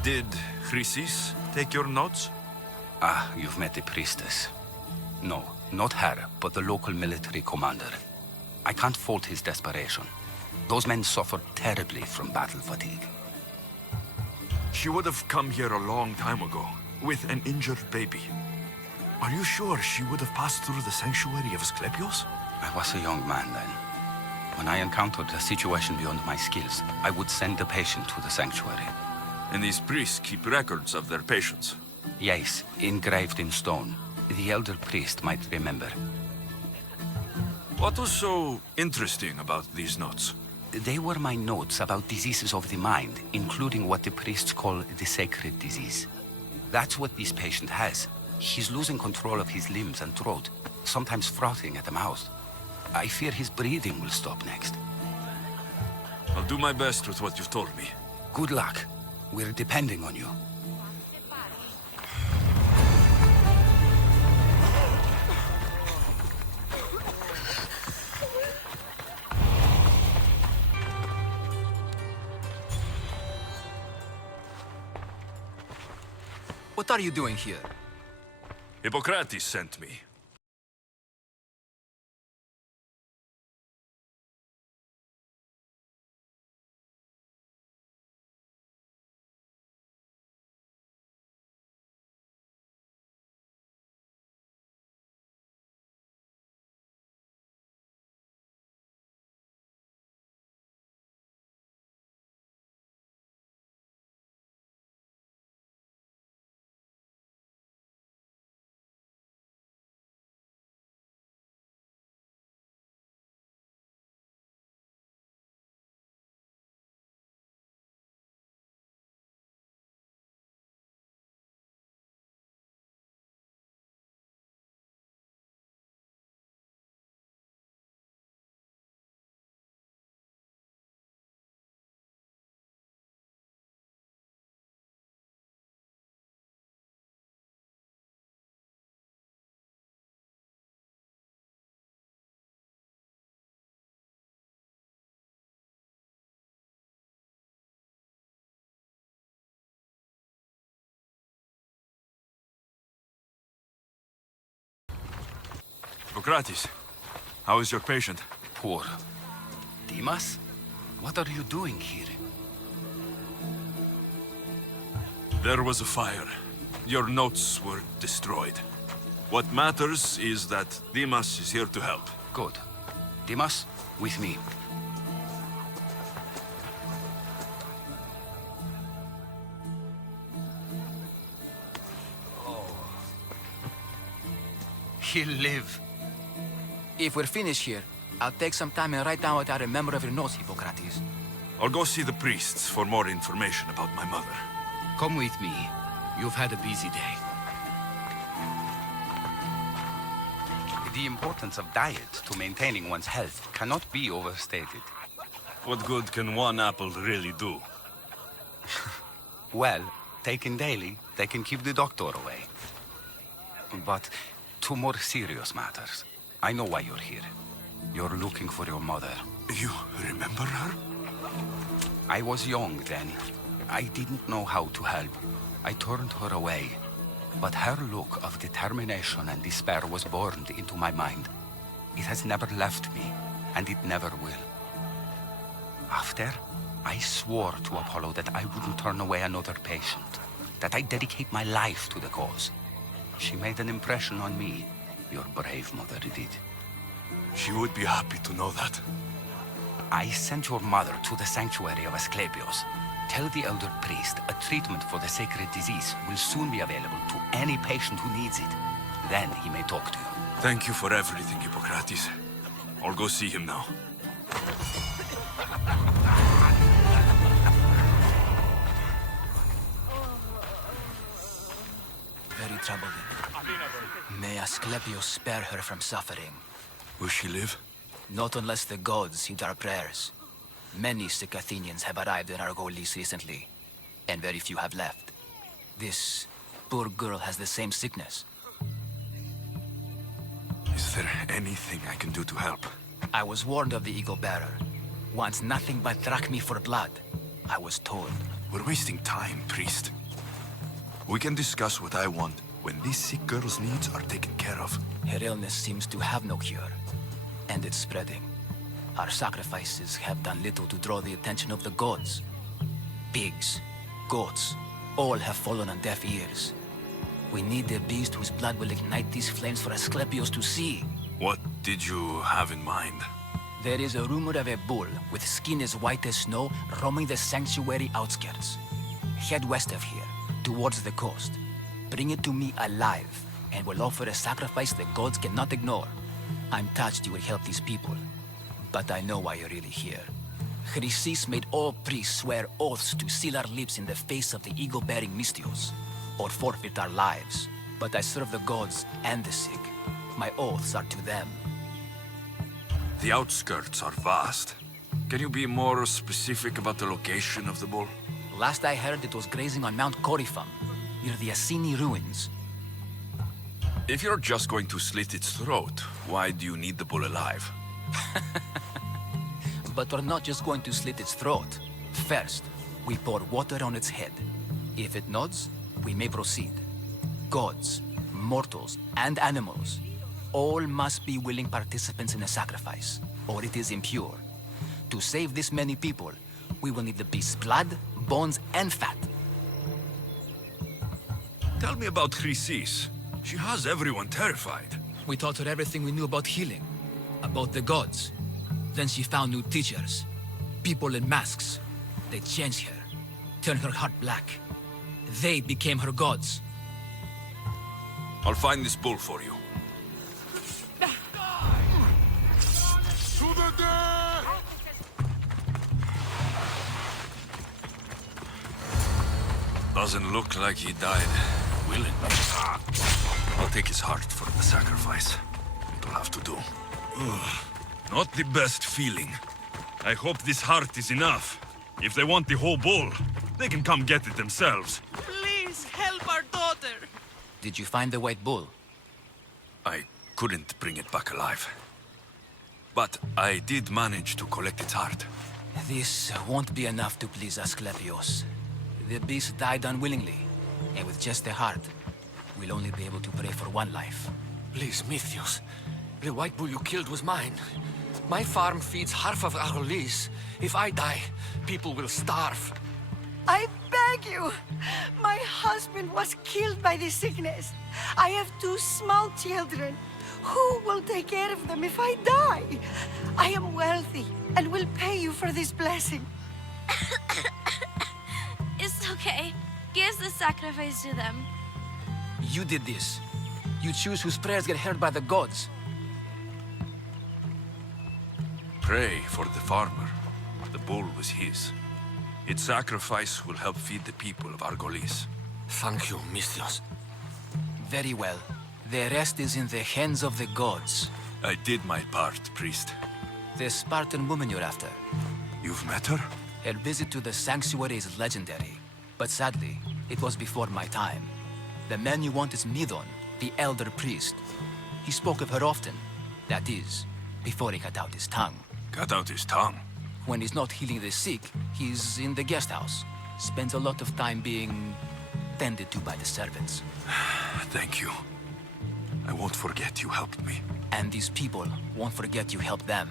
Did Chrysis take your notes? Ah, you've met the priestess. No, not her, but the local military commander. I can't fault his desperation. Those men suffered terribly from battle fatigue. She would have come here a long time ago, with an injured baby. Are you sure she would have passed through the sanctuary of Asclepios? I was a young man then. When I encountered a situation beyond my skills, I would send the patient to the sanctuary. And these priests keep records of their patients? Yes, engraved in stone. The elder priest might remember. What was so interesting about these notes? They were my notes about diseases of the mind, including what the priests call the sacred disease. That's what this patient has. He's losing control of his limbs and throat, sometimes frothing at the mouth. I fear his breathing will stop next. I'll do my best with what you've told me. Good luck. We're depending on you. What are you doing here? Hippocrates sent me. Hippocrates, how is your patient? Poor. Dimas? What are you doing here? There was a fire. Your notes were destroyed. What matters is that Dimas is here to help. Good. Dimas, with me. He'll live. If we're finished here, I'll take some time and write down what I remember of your notes, Hippocrates. I'll go see the priests for more information about my mother. Come with me. You've had a busy day. The importance of diet to maintaining one's health cannot be overstated. What good can one apple really do? Well, taken daily, they can keep the doctor away. But to more serious matters. I know why you're here. You're looking for your mother. You remember her? I was young then. I didn't know how to help. I turned her away, but her look of determination and despair was burned into my mind. It has never left me, and it never will. After, I swore to Apollo that I wouldn't turn away another patient, that I'd dedicate my life to the cause. She made an impression on me. Your brave mother did. She would be happy to know that. I sent your mother to the sanctuary of Asclepius. Tell the elder priest a treatment for the sacred disease will soon be available to any patient who needs it. Then he may talk to you. Thank you for everything, Hippocrates. I'll go see him now. Very troubling. May Asclepius spare her from suffering. Will she live? Not unless the gods heed our prayers. Many sick Athenians have arrived in Argolis recently, and very few have left. This poor girl has the same sickness. Is there anything I can do to help? I was warned of the Eagle Bearer. Wants nothing but drachmi for blood. I was told. We're wasting time, priest. We can discuss what I want when this sick girl's needs are taken care of. Her illness seems to have no cure, and it's spreading. Our sacrifices have done little to draw the attention of the gods. Pigs, goats, all have fallen on deaf ears. We need a beast whose blood will ignite these flames for Asclepius to see. What did you have in mind? There is a rumor of a bull with skin as white as snow roaming the sanctuary outskirts. Head west of here, towards the coast. Bring it to me alive, and we'll offer a sacrifice the gods cannot ignore. I'm touched you will help these people, but I know why you're really here. Chrysis made all priests swear oaths to seal our lips in the face of the eagle-bearing Mystios, or forfeit our lives. But I serve the gods and the sick. My oaths are to them. The outskirts are vast. Can you be more specific about the location of the bull? Last I heard, it was grazing on Mount Coryphon, near the Assini ruins. If you're just going to slit its throat, why do you need the bull alive? But we're not just going to slit its throat. First, we pour water on its head. If it nods, we may proceed. Gods, mortals, and animals, all must be willing participants in a sacrifice, or it is impure. To save this many people, we will need the beast's blood, bones, and fat. Tell me about Chrysis. She has everyone terrified. We taught her everything we knew about healing, about the gods. Then she found new teachers, people in masks. They changed her, turned her heart black. They became her gods. I'll find this bull for you. To the dead! Doesn't look like he died willingly. I'll take his heart for the sacrifice. It'll have to do. Not the best feeling. I hope this heart is enough. If they want the whole bull, they can come get it themselves. Please help our daughter. Did you find the white bull? I couldn't bring it back alive. But I did manage to collect its heart. This won't be enough to please Asclepius. The beast died unwillingly, and with just the heart, we'll only be able to pray for one life. Please, Mythios. The white bull you killed was mine. My farm feeds half of Argolis. If I die, people will starve. I beg you! My husband was killed by this sickness. I have 2 small children. Who will take care of them if I die? I am wealthy and will pay you for this blessing. It's okay. Give the sacrifice to them. You did this. You choose whose prayers get heard by the gods. Pray for the farmer. The bull was his. Its sacrifice will help feed the people of Argolis. Thank you, Mythios. Very well. The rest is in the hands of the gods. I did my part, priest. The Spartan woman you're after. You've met her? Her visit to the sanctuary is legendary, but sadly, it was before my time. The man you want is Midon, the elder priest. He spoke of her often. That is, before he cut out his tongue. Cut out his tongue? When he's not healing the sick, he's in the guest house. Spends a lot of time being tended to by the servants. Thank you. I won't forget you helped me. And these people won't forget you helped them.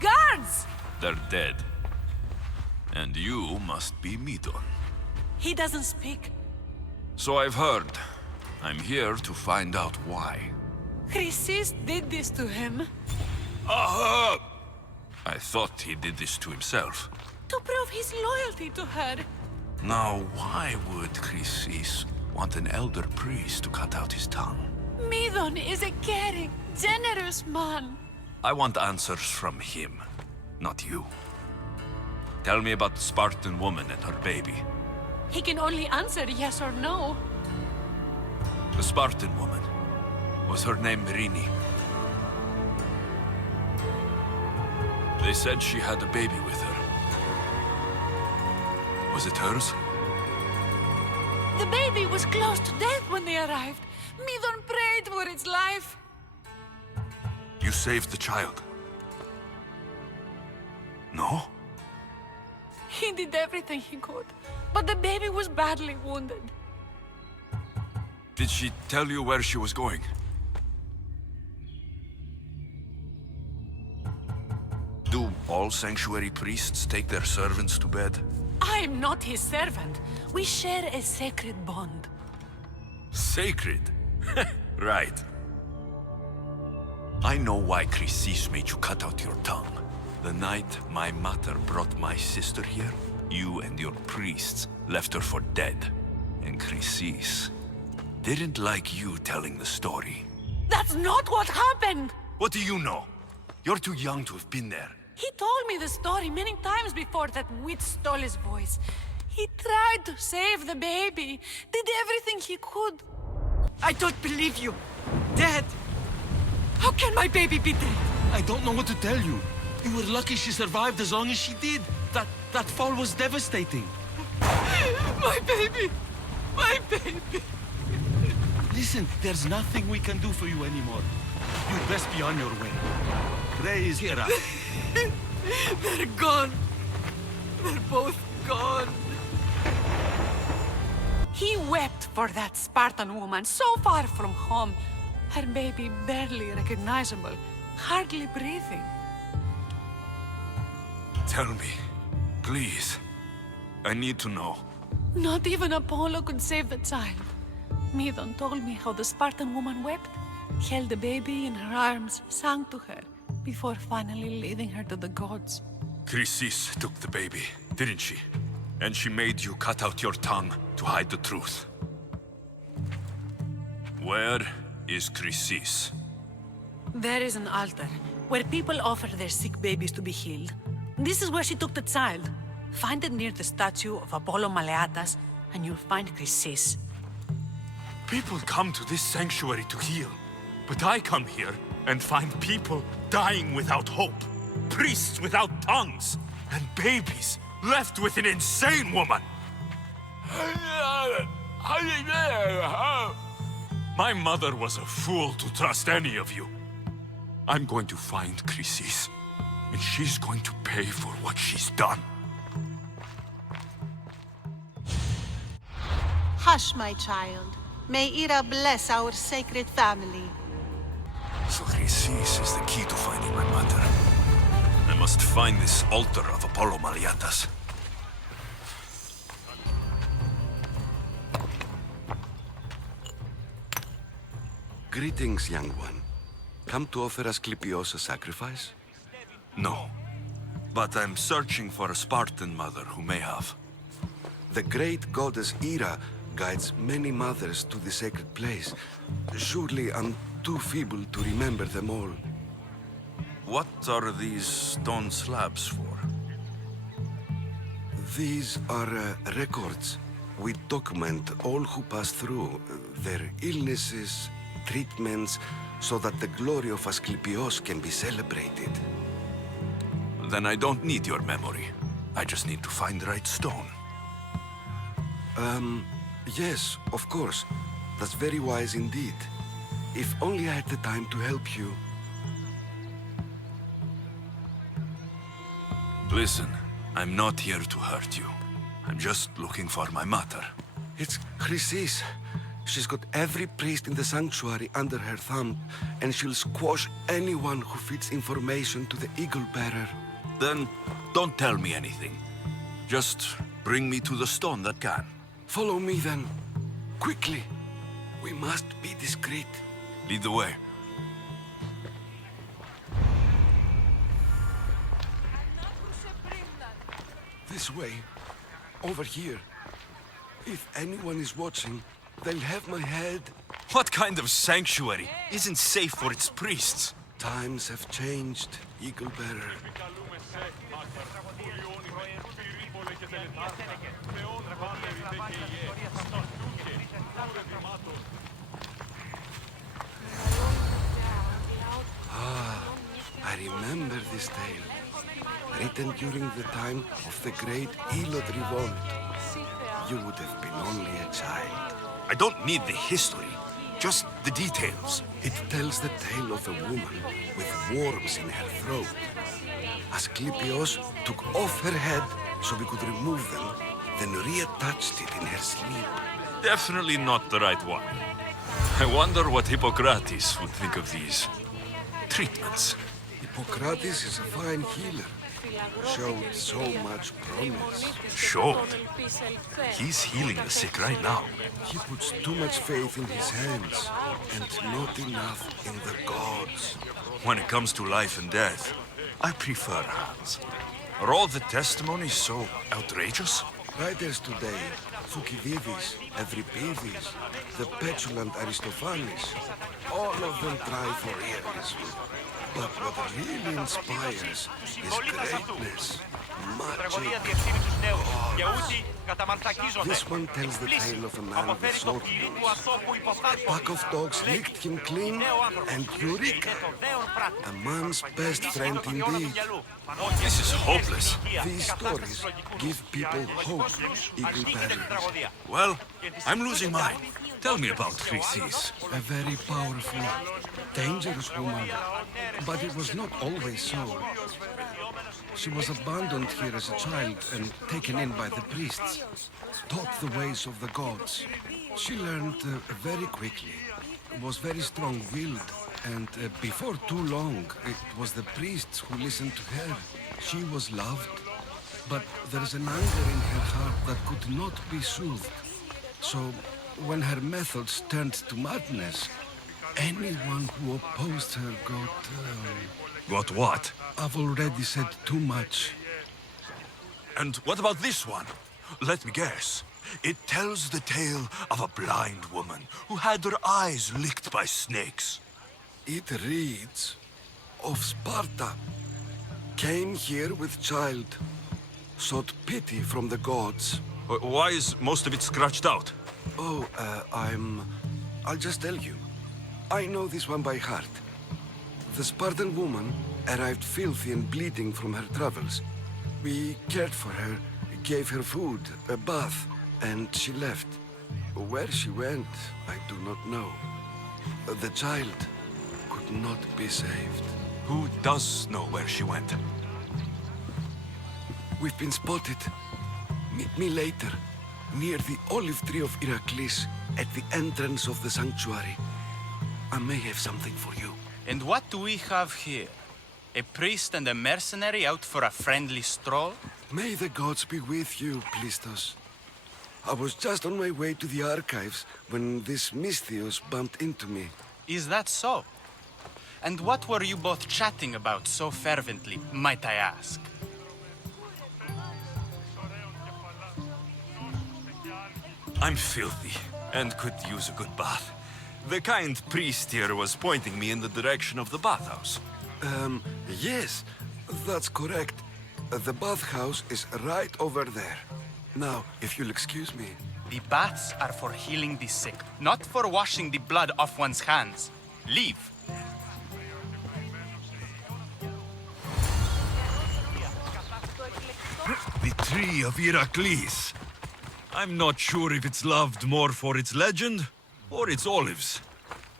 Guards! They're dead. And you must be Midon. He doesn't speak. So I've heard. I'm here to find out why. Chrysis did this to him. Aha! I thought he did this to himself. To prove his loyalty to her. Now, why would Chrysis want an elder priest to cut out his tongue? Midon is a caring, generous man. I want answers from him, not you. Tell me about the Spartan woman and her baby. He can only answer yes or no. The Spartan woman. Was her name Rini? They said she had a baby with her. Was it hers? The baby was close to death when they arrived. Midon prayed for its life. You saved the child? No? He did everything he could, but the baby was badly wounded. Did she tell you where she was going? Do all sanctuary priests take their servants to bed? I am not his servant. We share a sacred bond. Sacred? Right. I know why Chrysis made you cut out your tongue. The night my mother brought my sister here, you and your priests left her for dead. And Chrysis didn't like you telling the story. That's not what happened! What do you know? You're too young to have been there. He told me the story many times before that witch stole his voice. He tried to save the baby, did everything he could. I don't believe you. Dad! How can my baby be dead? I don't know what to tell you. You were lucky she survived as long as she did. That fall was devastating. My baby! My baby! Listen, there's nothing we can do for you anymore. You'd best be on your way. Ray is here. They're gone. They're both gone. He wept for that Spartan woman so far from home. Her baby barely recognizable, hardly breathing. Tell me, please. I need to know. Not even Apollo could save the child. Midon told me how the Spartan woman wept, held the baby in her arms, sang to her, before finally leading her to the gods. Chrysis took the baby, didn't she? And she made you cut out your tongue to hide the truth. Where is Chrysis? There is an altar, where people offer their sick babies to be healed. This is where she took the child. Find it near the statue of Apollo Maleatas, and you'll find Chrysis. People come to this sanctuary to heal, but I come here and find people dying without hope, priests without tongues, and babies left with an insane woman. My mother was a fool to trust any of you. I'm going to find Chrysis, and she's going to pay for what she's done. Hush, my child. May Ira bless our sacred family. So Chrysis is the key to finding my mother. I must find this altar of Apollo Maleatas. Greetings, young one. Come to offer Asclepios a sacrifice? No. But I'm searching for a Spartan mother who may have. The great goddess Ira guides many mothers to the sacred place. Surely I'm too feeble to remember them all. What are these stone slabs for? These are records. We document all who pass through, their illnesses, treatments, so that the glory of Asclepios can be celebrated. Then I don't need your memory. I just need to find the right stone. Yes, of course. That's very wise indeed. If only I had the time to help you. Listen, I'm not here to hurt you. I'm just looking for my mother. It's Chrysis. She's got every priest in the sanctuary under her thumb, and she'll squash anyone who feeds information to the Eagle Bearer. Then don't tell me anything. Just bring me to the stone that can. Follow me then. Quickly. We must be discreet. Lead the way. This way. Over here. If anyone is watching, they'll have my head. What kind of sanctuary isn't safe for its priests? Times have changed, Eagle Bearer. I remember this tale. Written during the time of the great Elod Revolt. You would have been only a child. I don't need the history, just the details. It tells the tale of a woman with worms in her throat. Asclepios took off her head so we could remove them, then reattached it in her sleep. Definitely not the right one. I wonder what Hippocrates would think of these treatments. Hippocrates is a fine healer. Showed so much promise. Showed? He's healing the sick right now. He puts too much faith in his hands, and not enough in the gods. When it comes to life and death, I prefer hands. Are all the testimonies so outrageous? Writers today, Thucydides, Euripides, the petulant Aristophanes, all of them try for realism. But what really inspires is greatness, magic, gods. This one tells the tale of a man with sword wounds. A pack of dogs licked him clean, and Eureka! A man's best friend indeed. This is hopeless. These stories give people hope, Eagle Bearers. Well, I'm losing mine. Tell me about Chrysis. A very powerful, dangerous woman. But it was not always so. She was abandoned here as a child and taken in by the priests. Taught the ways of the gods. She learned very quickly. Was very strong-willed. And before too long, it was the priests who listened to her. She was loved. But there's an anger in her heart that could not be soothed. So, when her methods turned to madness, anyone who opposed her got... Got what? I've already said too much. And what about this one? Let me guess. It tells the tale of a blind woman who had her eyes licked by snakes. It reads of Sparta. Came here with child. Sought pity from the gods. Why is most of it scratched out? Oh, I'll just tell you. I know this one by heart. The Spartan woman arrived filthy and bleeding from her travels. We cared for her, gave her food, a bath, and she left. Where she went, I do not know. The child could not be saved. Who does know where she went? We've been spotted. Meet me later, near the olive tree of Heracles, at the entrance of the sanctuary. I may have something for you. And what do we have here? A priest and a mercenary out for a friendly stroll? May the gods be with you, Plistos. I was just on my way to the archives when this Misthios bumped into me. Is that so? And what were you both chatting about so fervently, might I ask? I'm filthy and could use a good bath. The kind priest here was pointing me in the direction of the bathhouse. Yes, that's correct. The bathhouse is right over there. Now, if you'll excuse me. The baths are for healing the sick, not for washing the blood off one's hands. Leave. tree of Heracles. I'm not sure if it's loved more for its legend or its olives.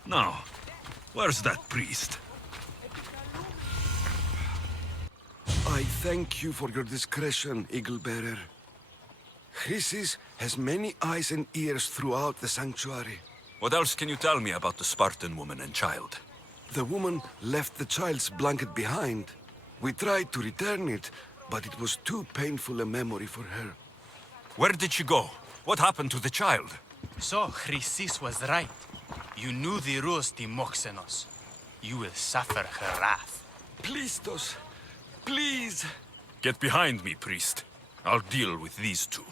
Now, where's that priest? I thank you for your discretion, Eagle-bearer. Chrysis has many eyes and ears throughout the sanctuary. What else can you tell me about the Spartan woman and child? The woman left the child's blanket behind. We tried to return it, but it was too painful a memory for her. Where did she go? What happened to the child? So, Chrysis was right. You knew the rules, Timoxenos. You will suffer her wrath. Plistos, please. Get behind me, priest. I'll deal with these two.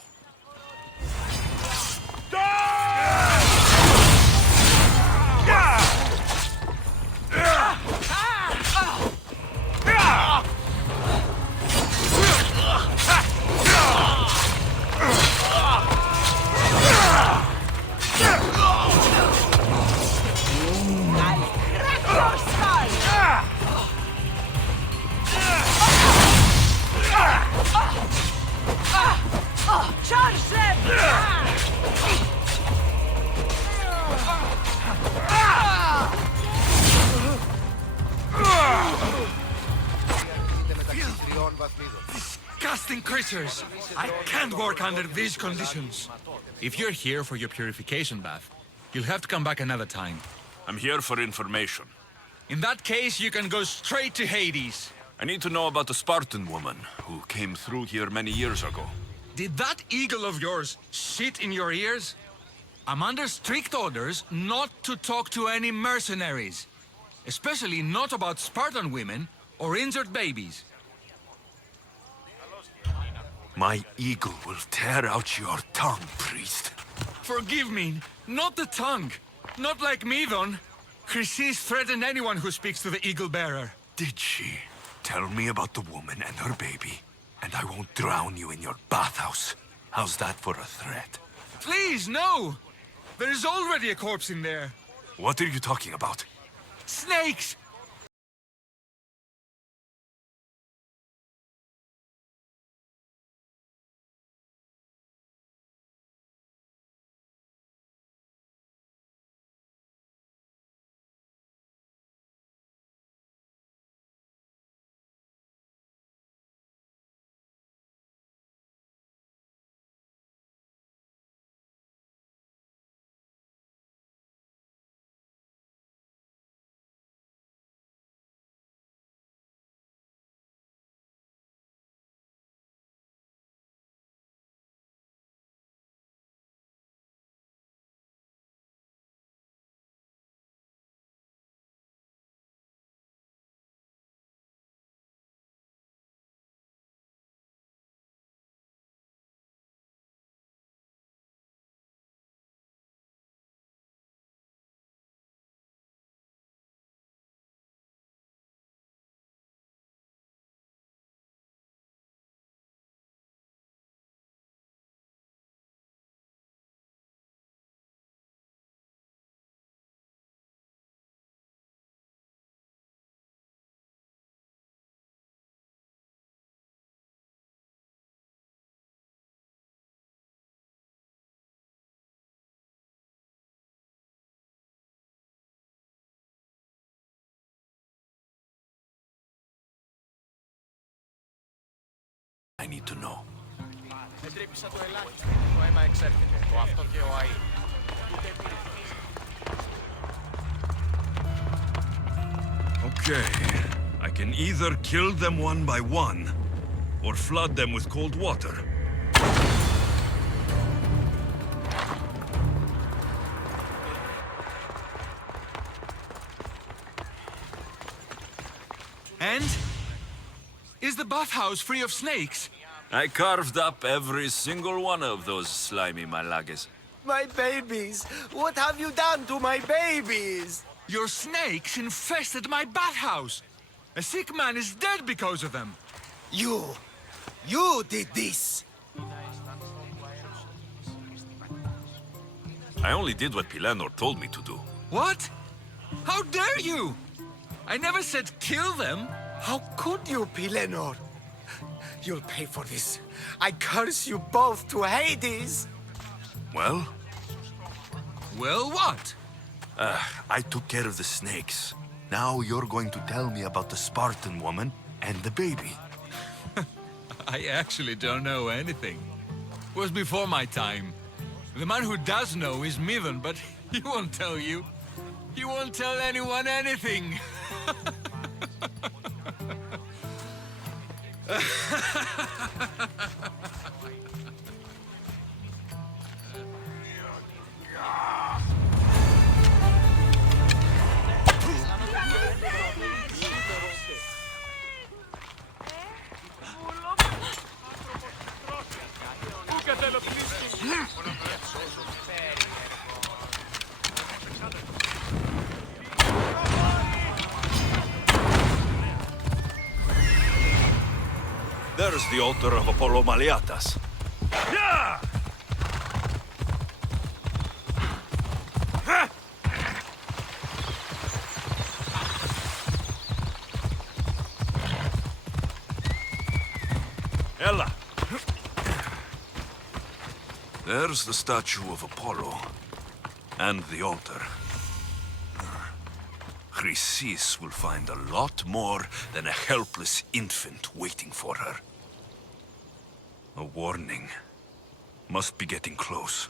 Charge them! Disgusting creatures! I can't work under these conditions. If you're here for your purification bath, you'll have to come back another time. I'm here for information. In that case, you can go straight to Hades. I need to know about the Spartan woman who came through here many years ago. Did that eagle of yours shit in your ears? I'm under strict orders not to talk to any mercenaries. Especially not about Spartan women or injured babies. My eagle will tear out your tongue, priest. Forgive me, not the tongue. Not like Medon. Chrysis threatened anyone who speaks to the eagle-bearer. Did she? Tell me about the woman and her baby, and I won't drown you in your bathhouse. How's that for a threat? Please, no! There is already a corpse in there. What are you talking about? Snakes! I need to know. Okay. I can either kill them one by one, or flood them with cold water. And? Is the bathhouse free of snakes? I carved up every single one of those slimy malagas. My babies! What have you done to my babies? Your snakes infested my bathhouse! A sick man is dead because of them! You did this! I only did what Pilenor told me to do. What? How dare you? I never said kill them! How could you, Pilenor? You'll pay for this. I curse you both to Hades! Well? Well, what? I took care of the snakes. Now you're going to tell me about the Spartan woman and the baby. I actually don't know anything. It was before my time. The man who does know is Midon, but he won't tell you. He won't tell anyone anything. There's the altar of Apollo Maliatas. Yeah! Ella! There's the statue of Apollo. And the altar. Chrysis will find a lot more than a helpless infant waiting for her. A warning. Must be getting close.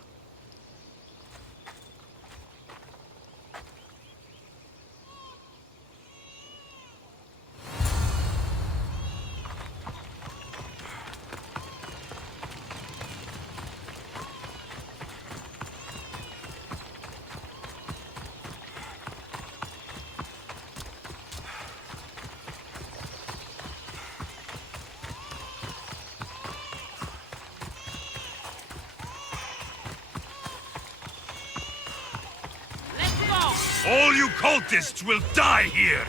All you cultists will die here!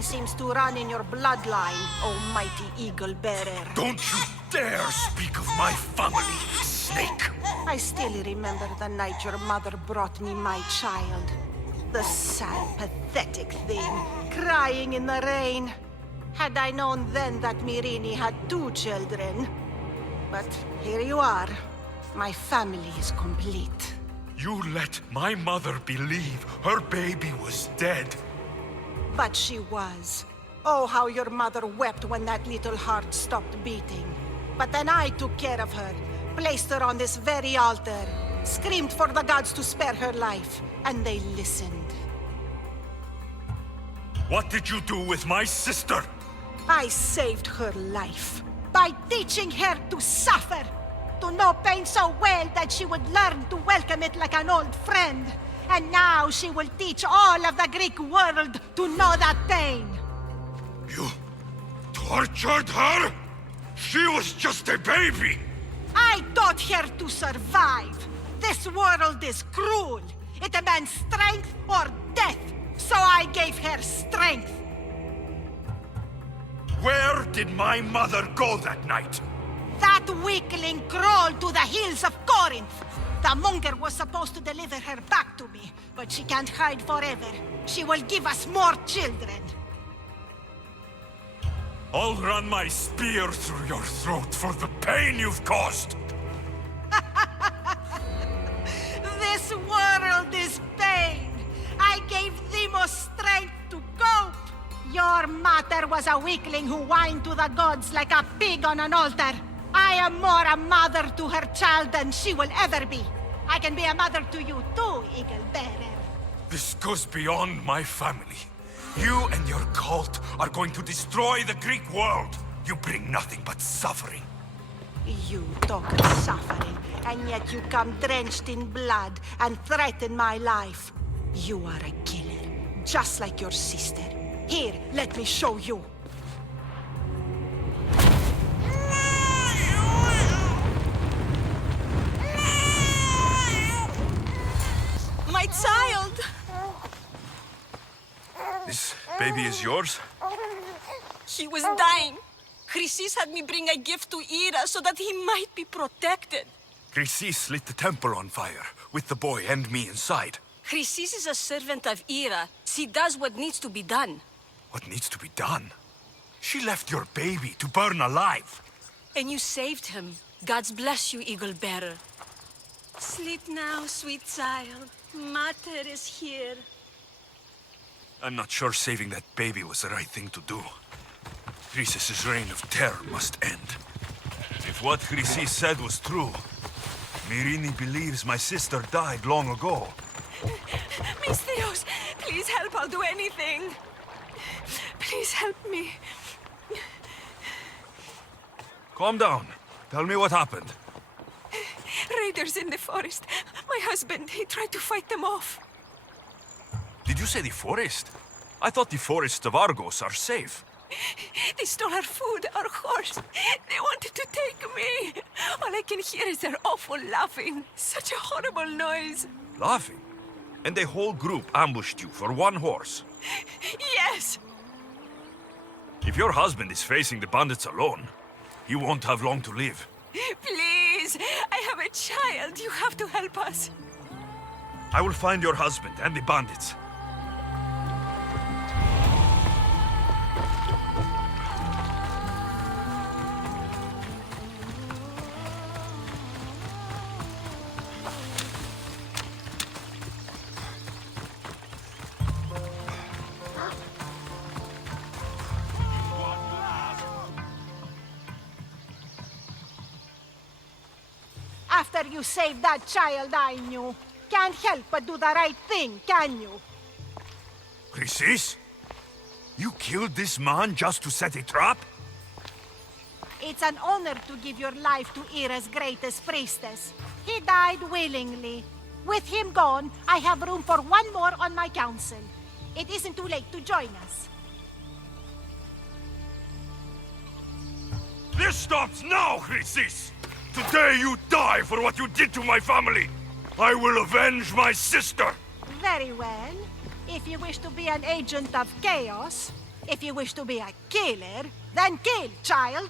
Seems to run in your bloodline, almighty eagle bearer. Don't you dare speak of my family, snake! I still remember the night your mother brought me my child. The sad, pathetic thing, crying in the rain. Had I known then that Myrrine had 2 children. But here you are. My family is complete. You let my mother believe her baby was dead. But she was. Oh, how your mother wept when that little heart stopped beating. But then I took care of her, placed her on this very altar, screamed for the gods to spare her life, and they listened. What did you do with my sister? I saved her life by teaching her to suffer, to know pain so well that she would learn to welcome it like an old friend. And now she will teach all of the Greek world to know that pain. You tortured her? She was just a baby! I taught her to survive. This world is cruel. It demands strength or death. So I gave her strength. Where did my mother go that night? That weakling crawled to the hills of Corinth. The monger was supposed to deliver her back to me, but she can't hide forever. She will give us more children. I'll run my spear through your throat for the pain you've caused! This world is pain. I gave Demos strength to cope. Your mother was a weakling who whined to the gods like a pig on an altar. I am more a mother to her child than she will ever be. I can be a mother to you too, Eagle Bearer. This goes beyond my family. You and your cult are going to destroy the Greek world. You bring nothing but suffering. You talk of suffering, and yet you come drenched in blood and threaten my life. You are a killer, just like your sister. Here, let me show you. Baby is yours? He was dying. Chrysis had me bring a gift to Ira so that he might be protected. Chrysis lit the temple on fire, with the boy and me inside. Chrysis is a servant of Ira. She does what needs to be done. What needs to be done? She left your baby to burn alive. And you saved him. God's bless you, Eagle Bearer. Sleep now, sweet child. Mater is here. I'm not sure saving that baby was the right thing to do. Chrysis' reign of terror must end. If what Chrysis said was true, Myrini believes my sister died long ago. Misthios, please help. I'll do anything. Please help me. Calm down. Tell me what happened. Raiders in the forest. My husband, he tried to fight them off. Did you say the forest? I thought the forests of Argos are safe. They stole our food, our horse. They wanted to take me. All I can hear is their awful laughing. Such a horrible noise. Laughing? And the whole group ambushed you for one horse? Yes! If your husband is facing the bandits alone, he won't have long to live. Please, I have a child. You have to help us. I will find your husband and the bandits. After you saved that child I knew, can't help but do the right thing, can you? Chrysis? You killed this man just to set a trap? It's an honor to give your life to Ira's greatest priestess. He died willingly. With him gone, I have room for one more on my council. It isn't too late to join us. This stops now, Chrysis! Today you die for what you did to my family! I will avenge my sister! Very well. If you wish to be an agent of chaos, if you wish to be a killer, then kill, child!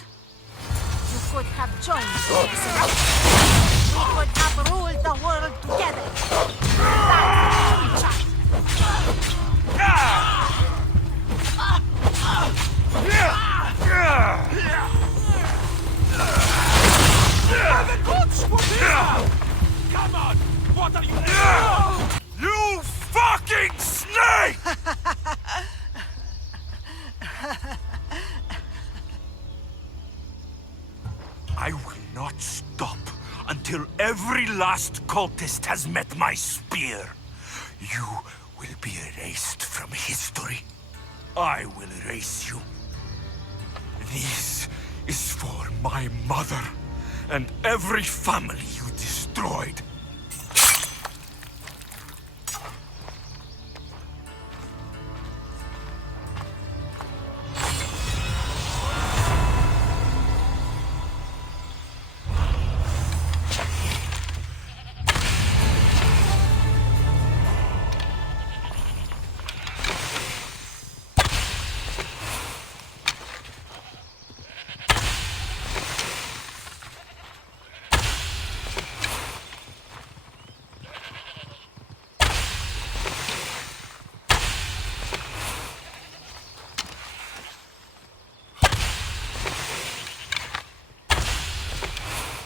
You could have joined us. We could have ruled the world together. That's child. Come on! What are you doing? You fucking snake! I will not stop until every last cultist has met my spear. You will be erased from history. I will erase you. This is for my mother and every family you destroyed.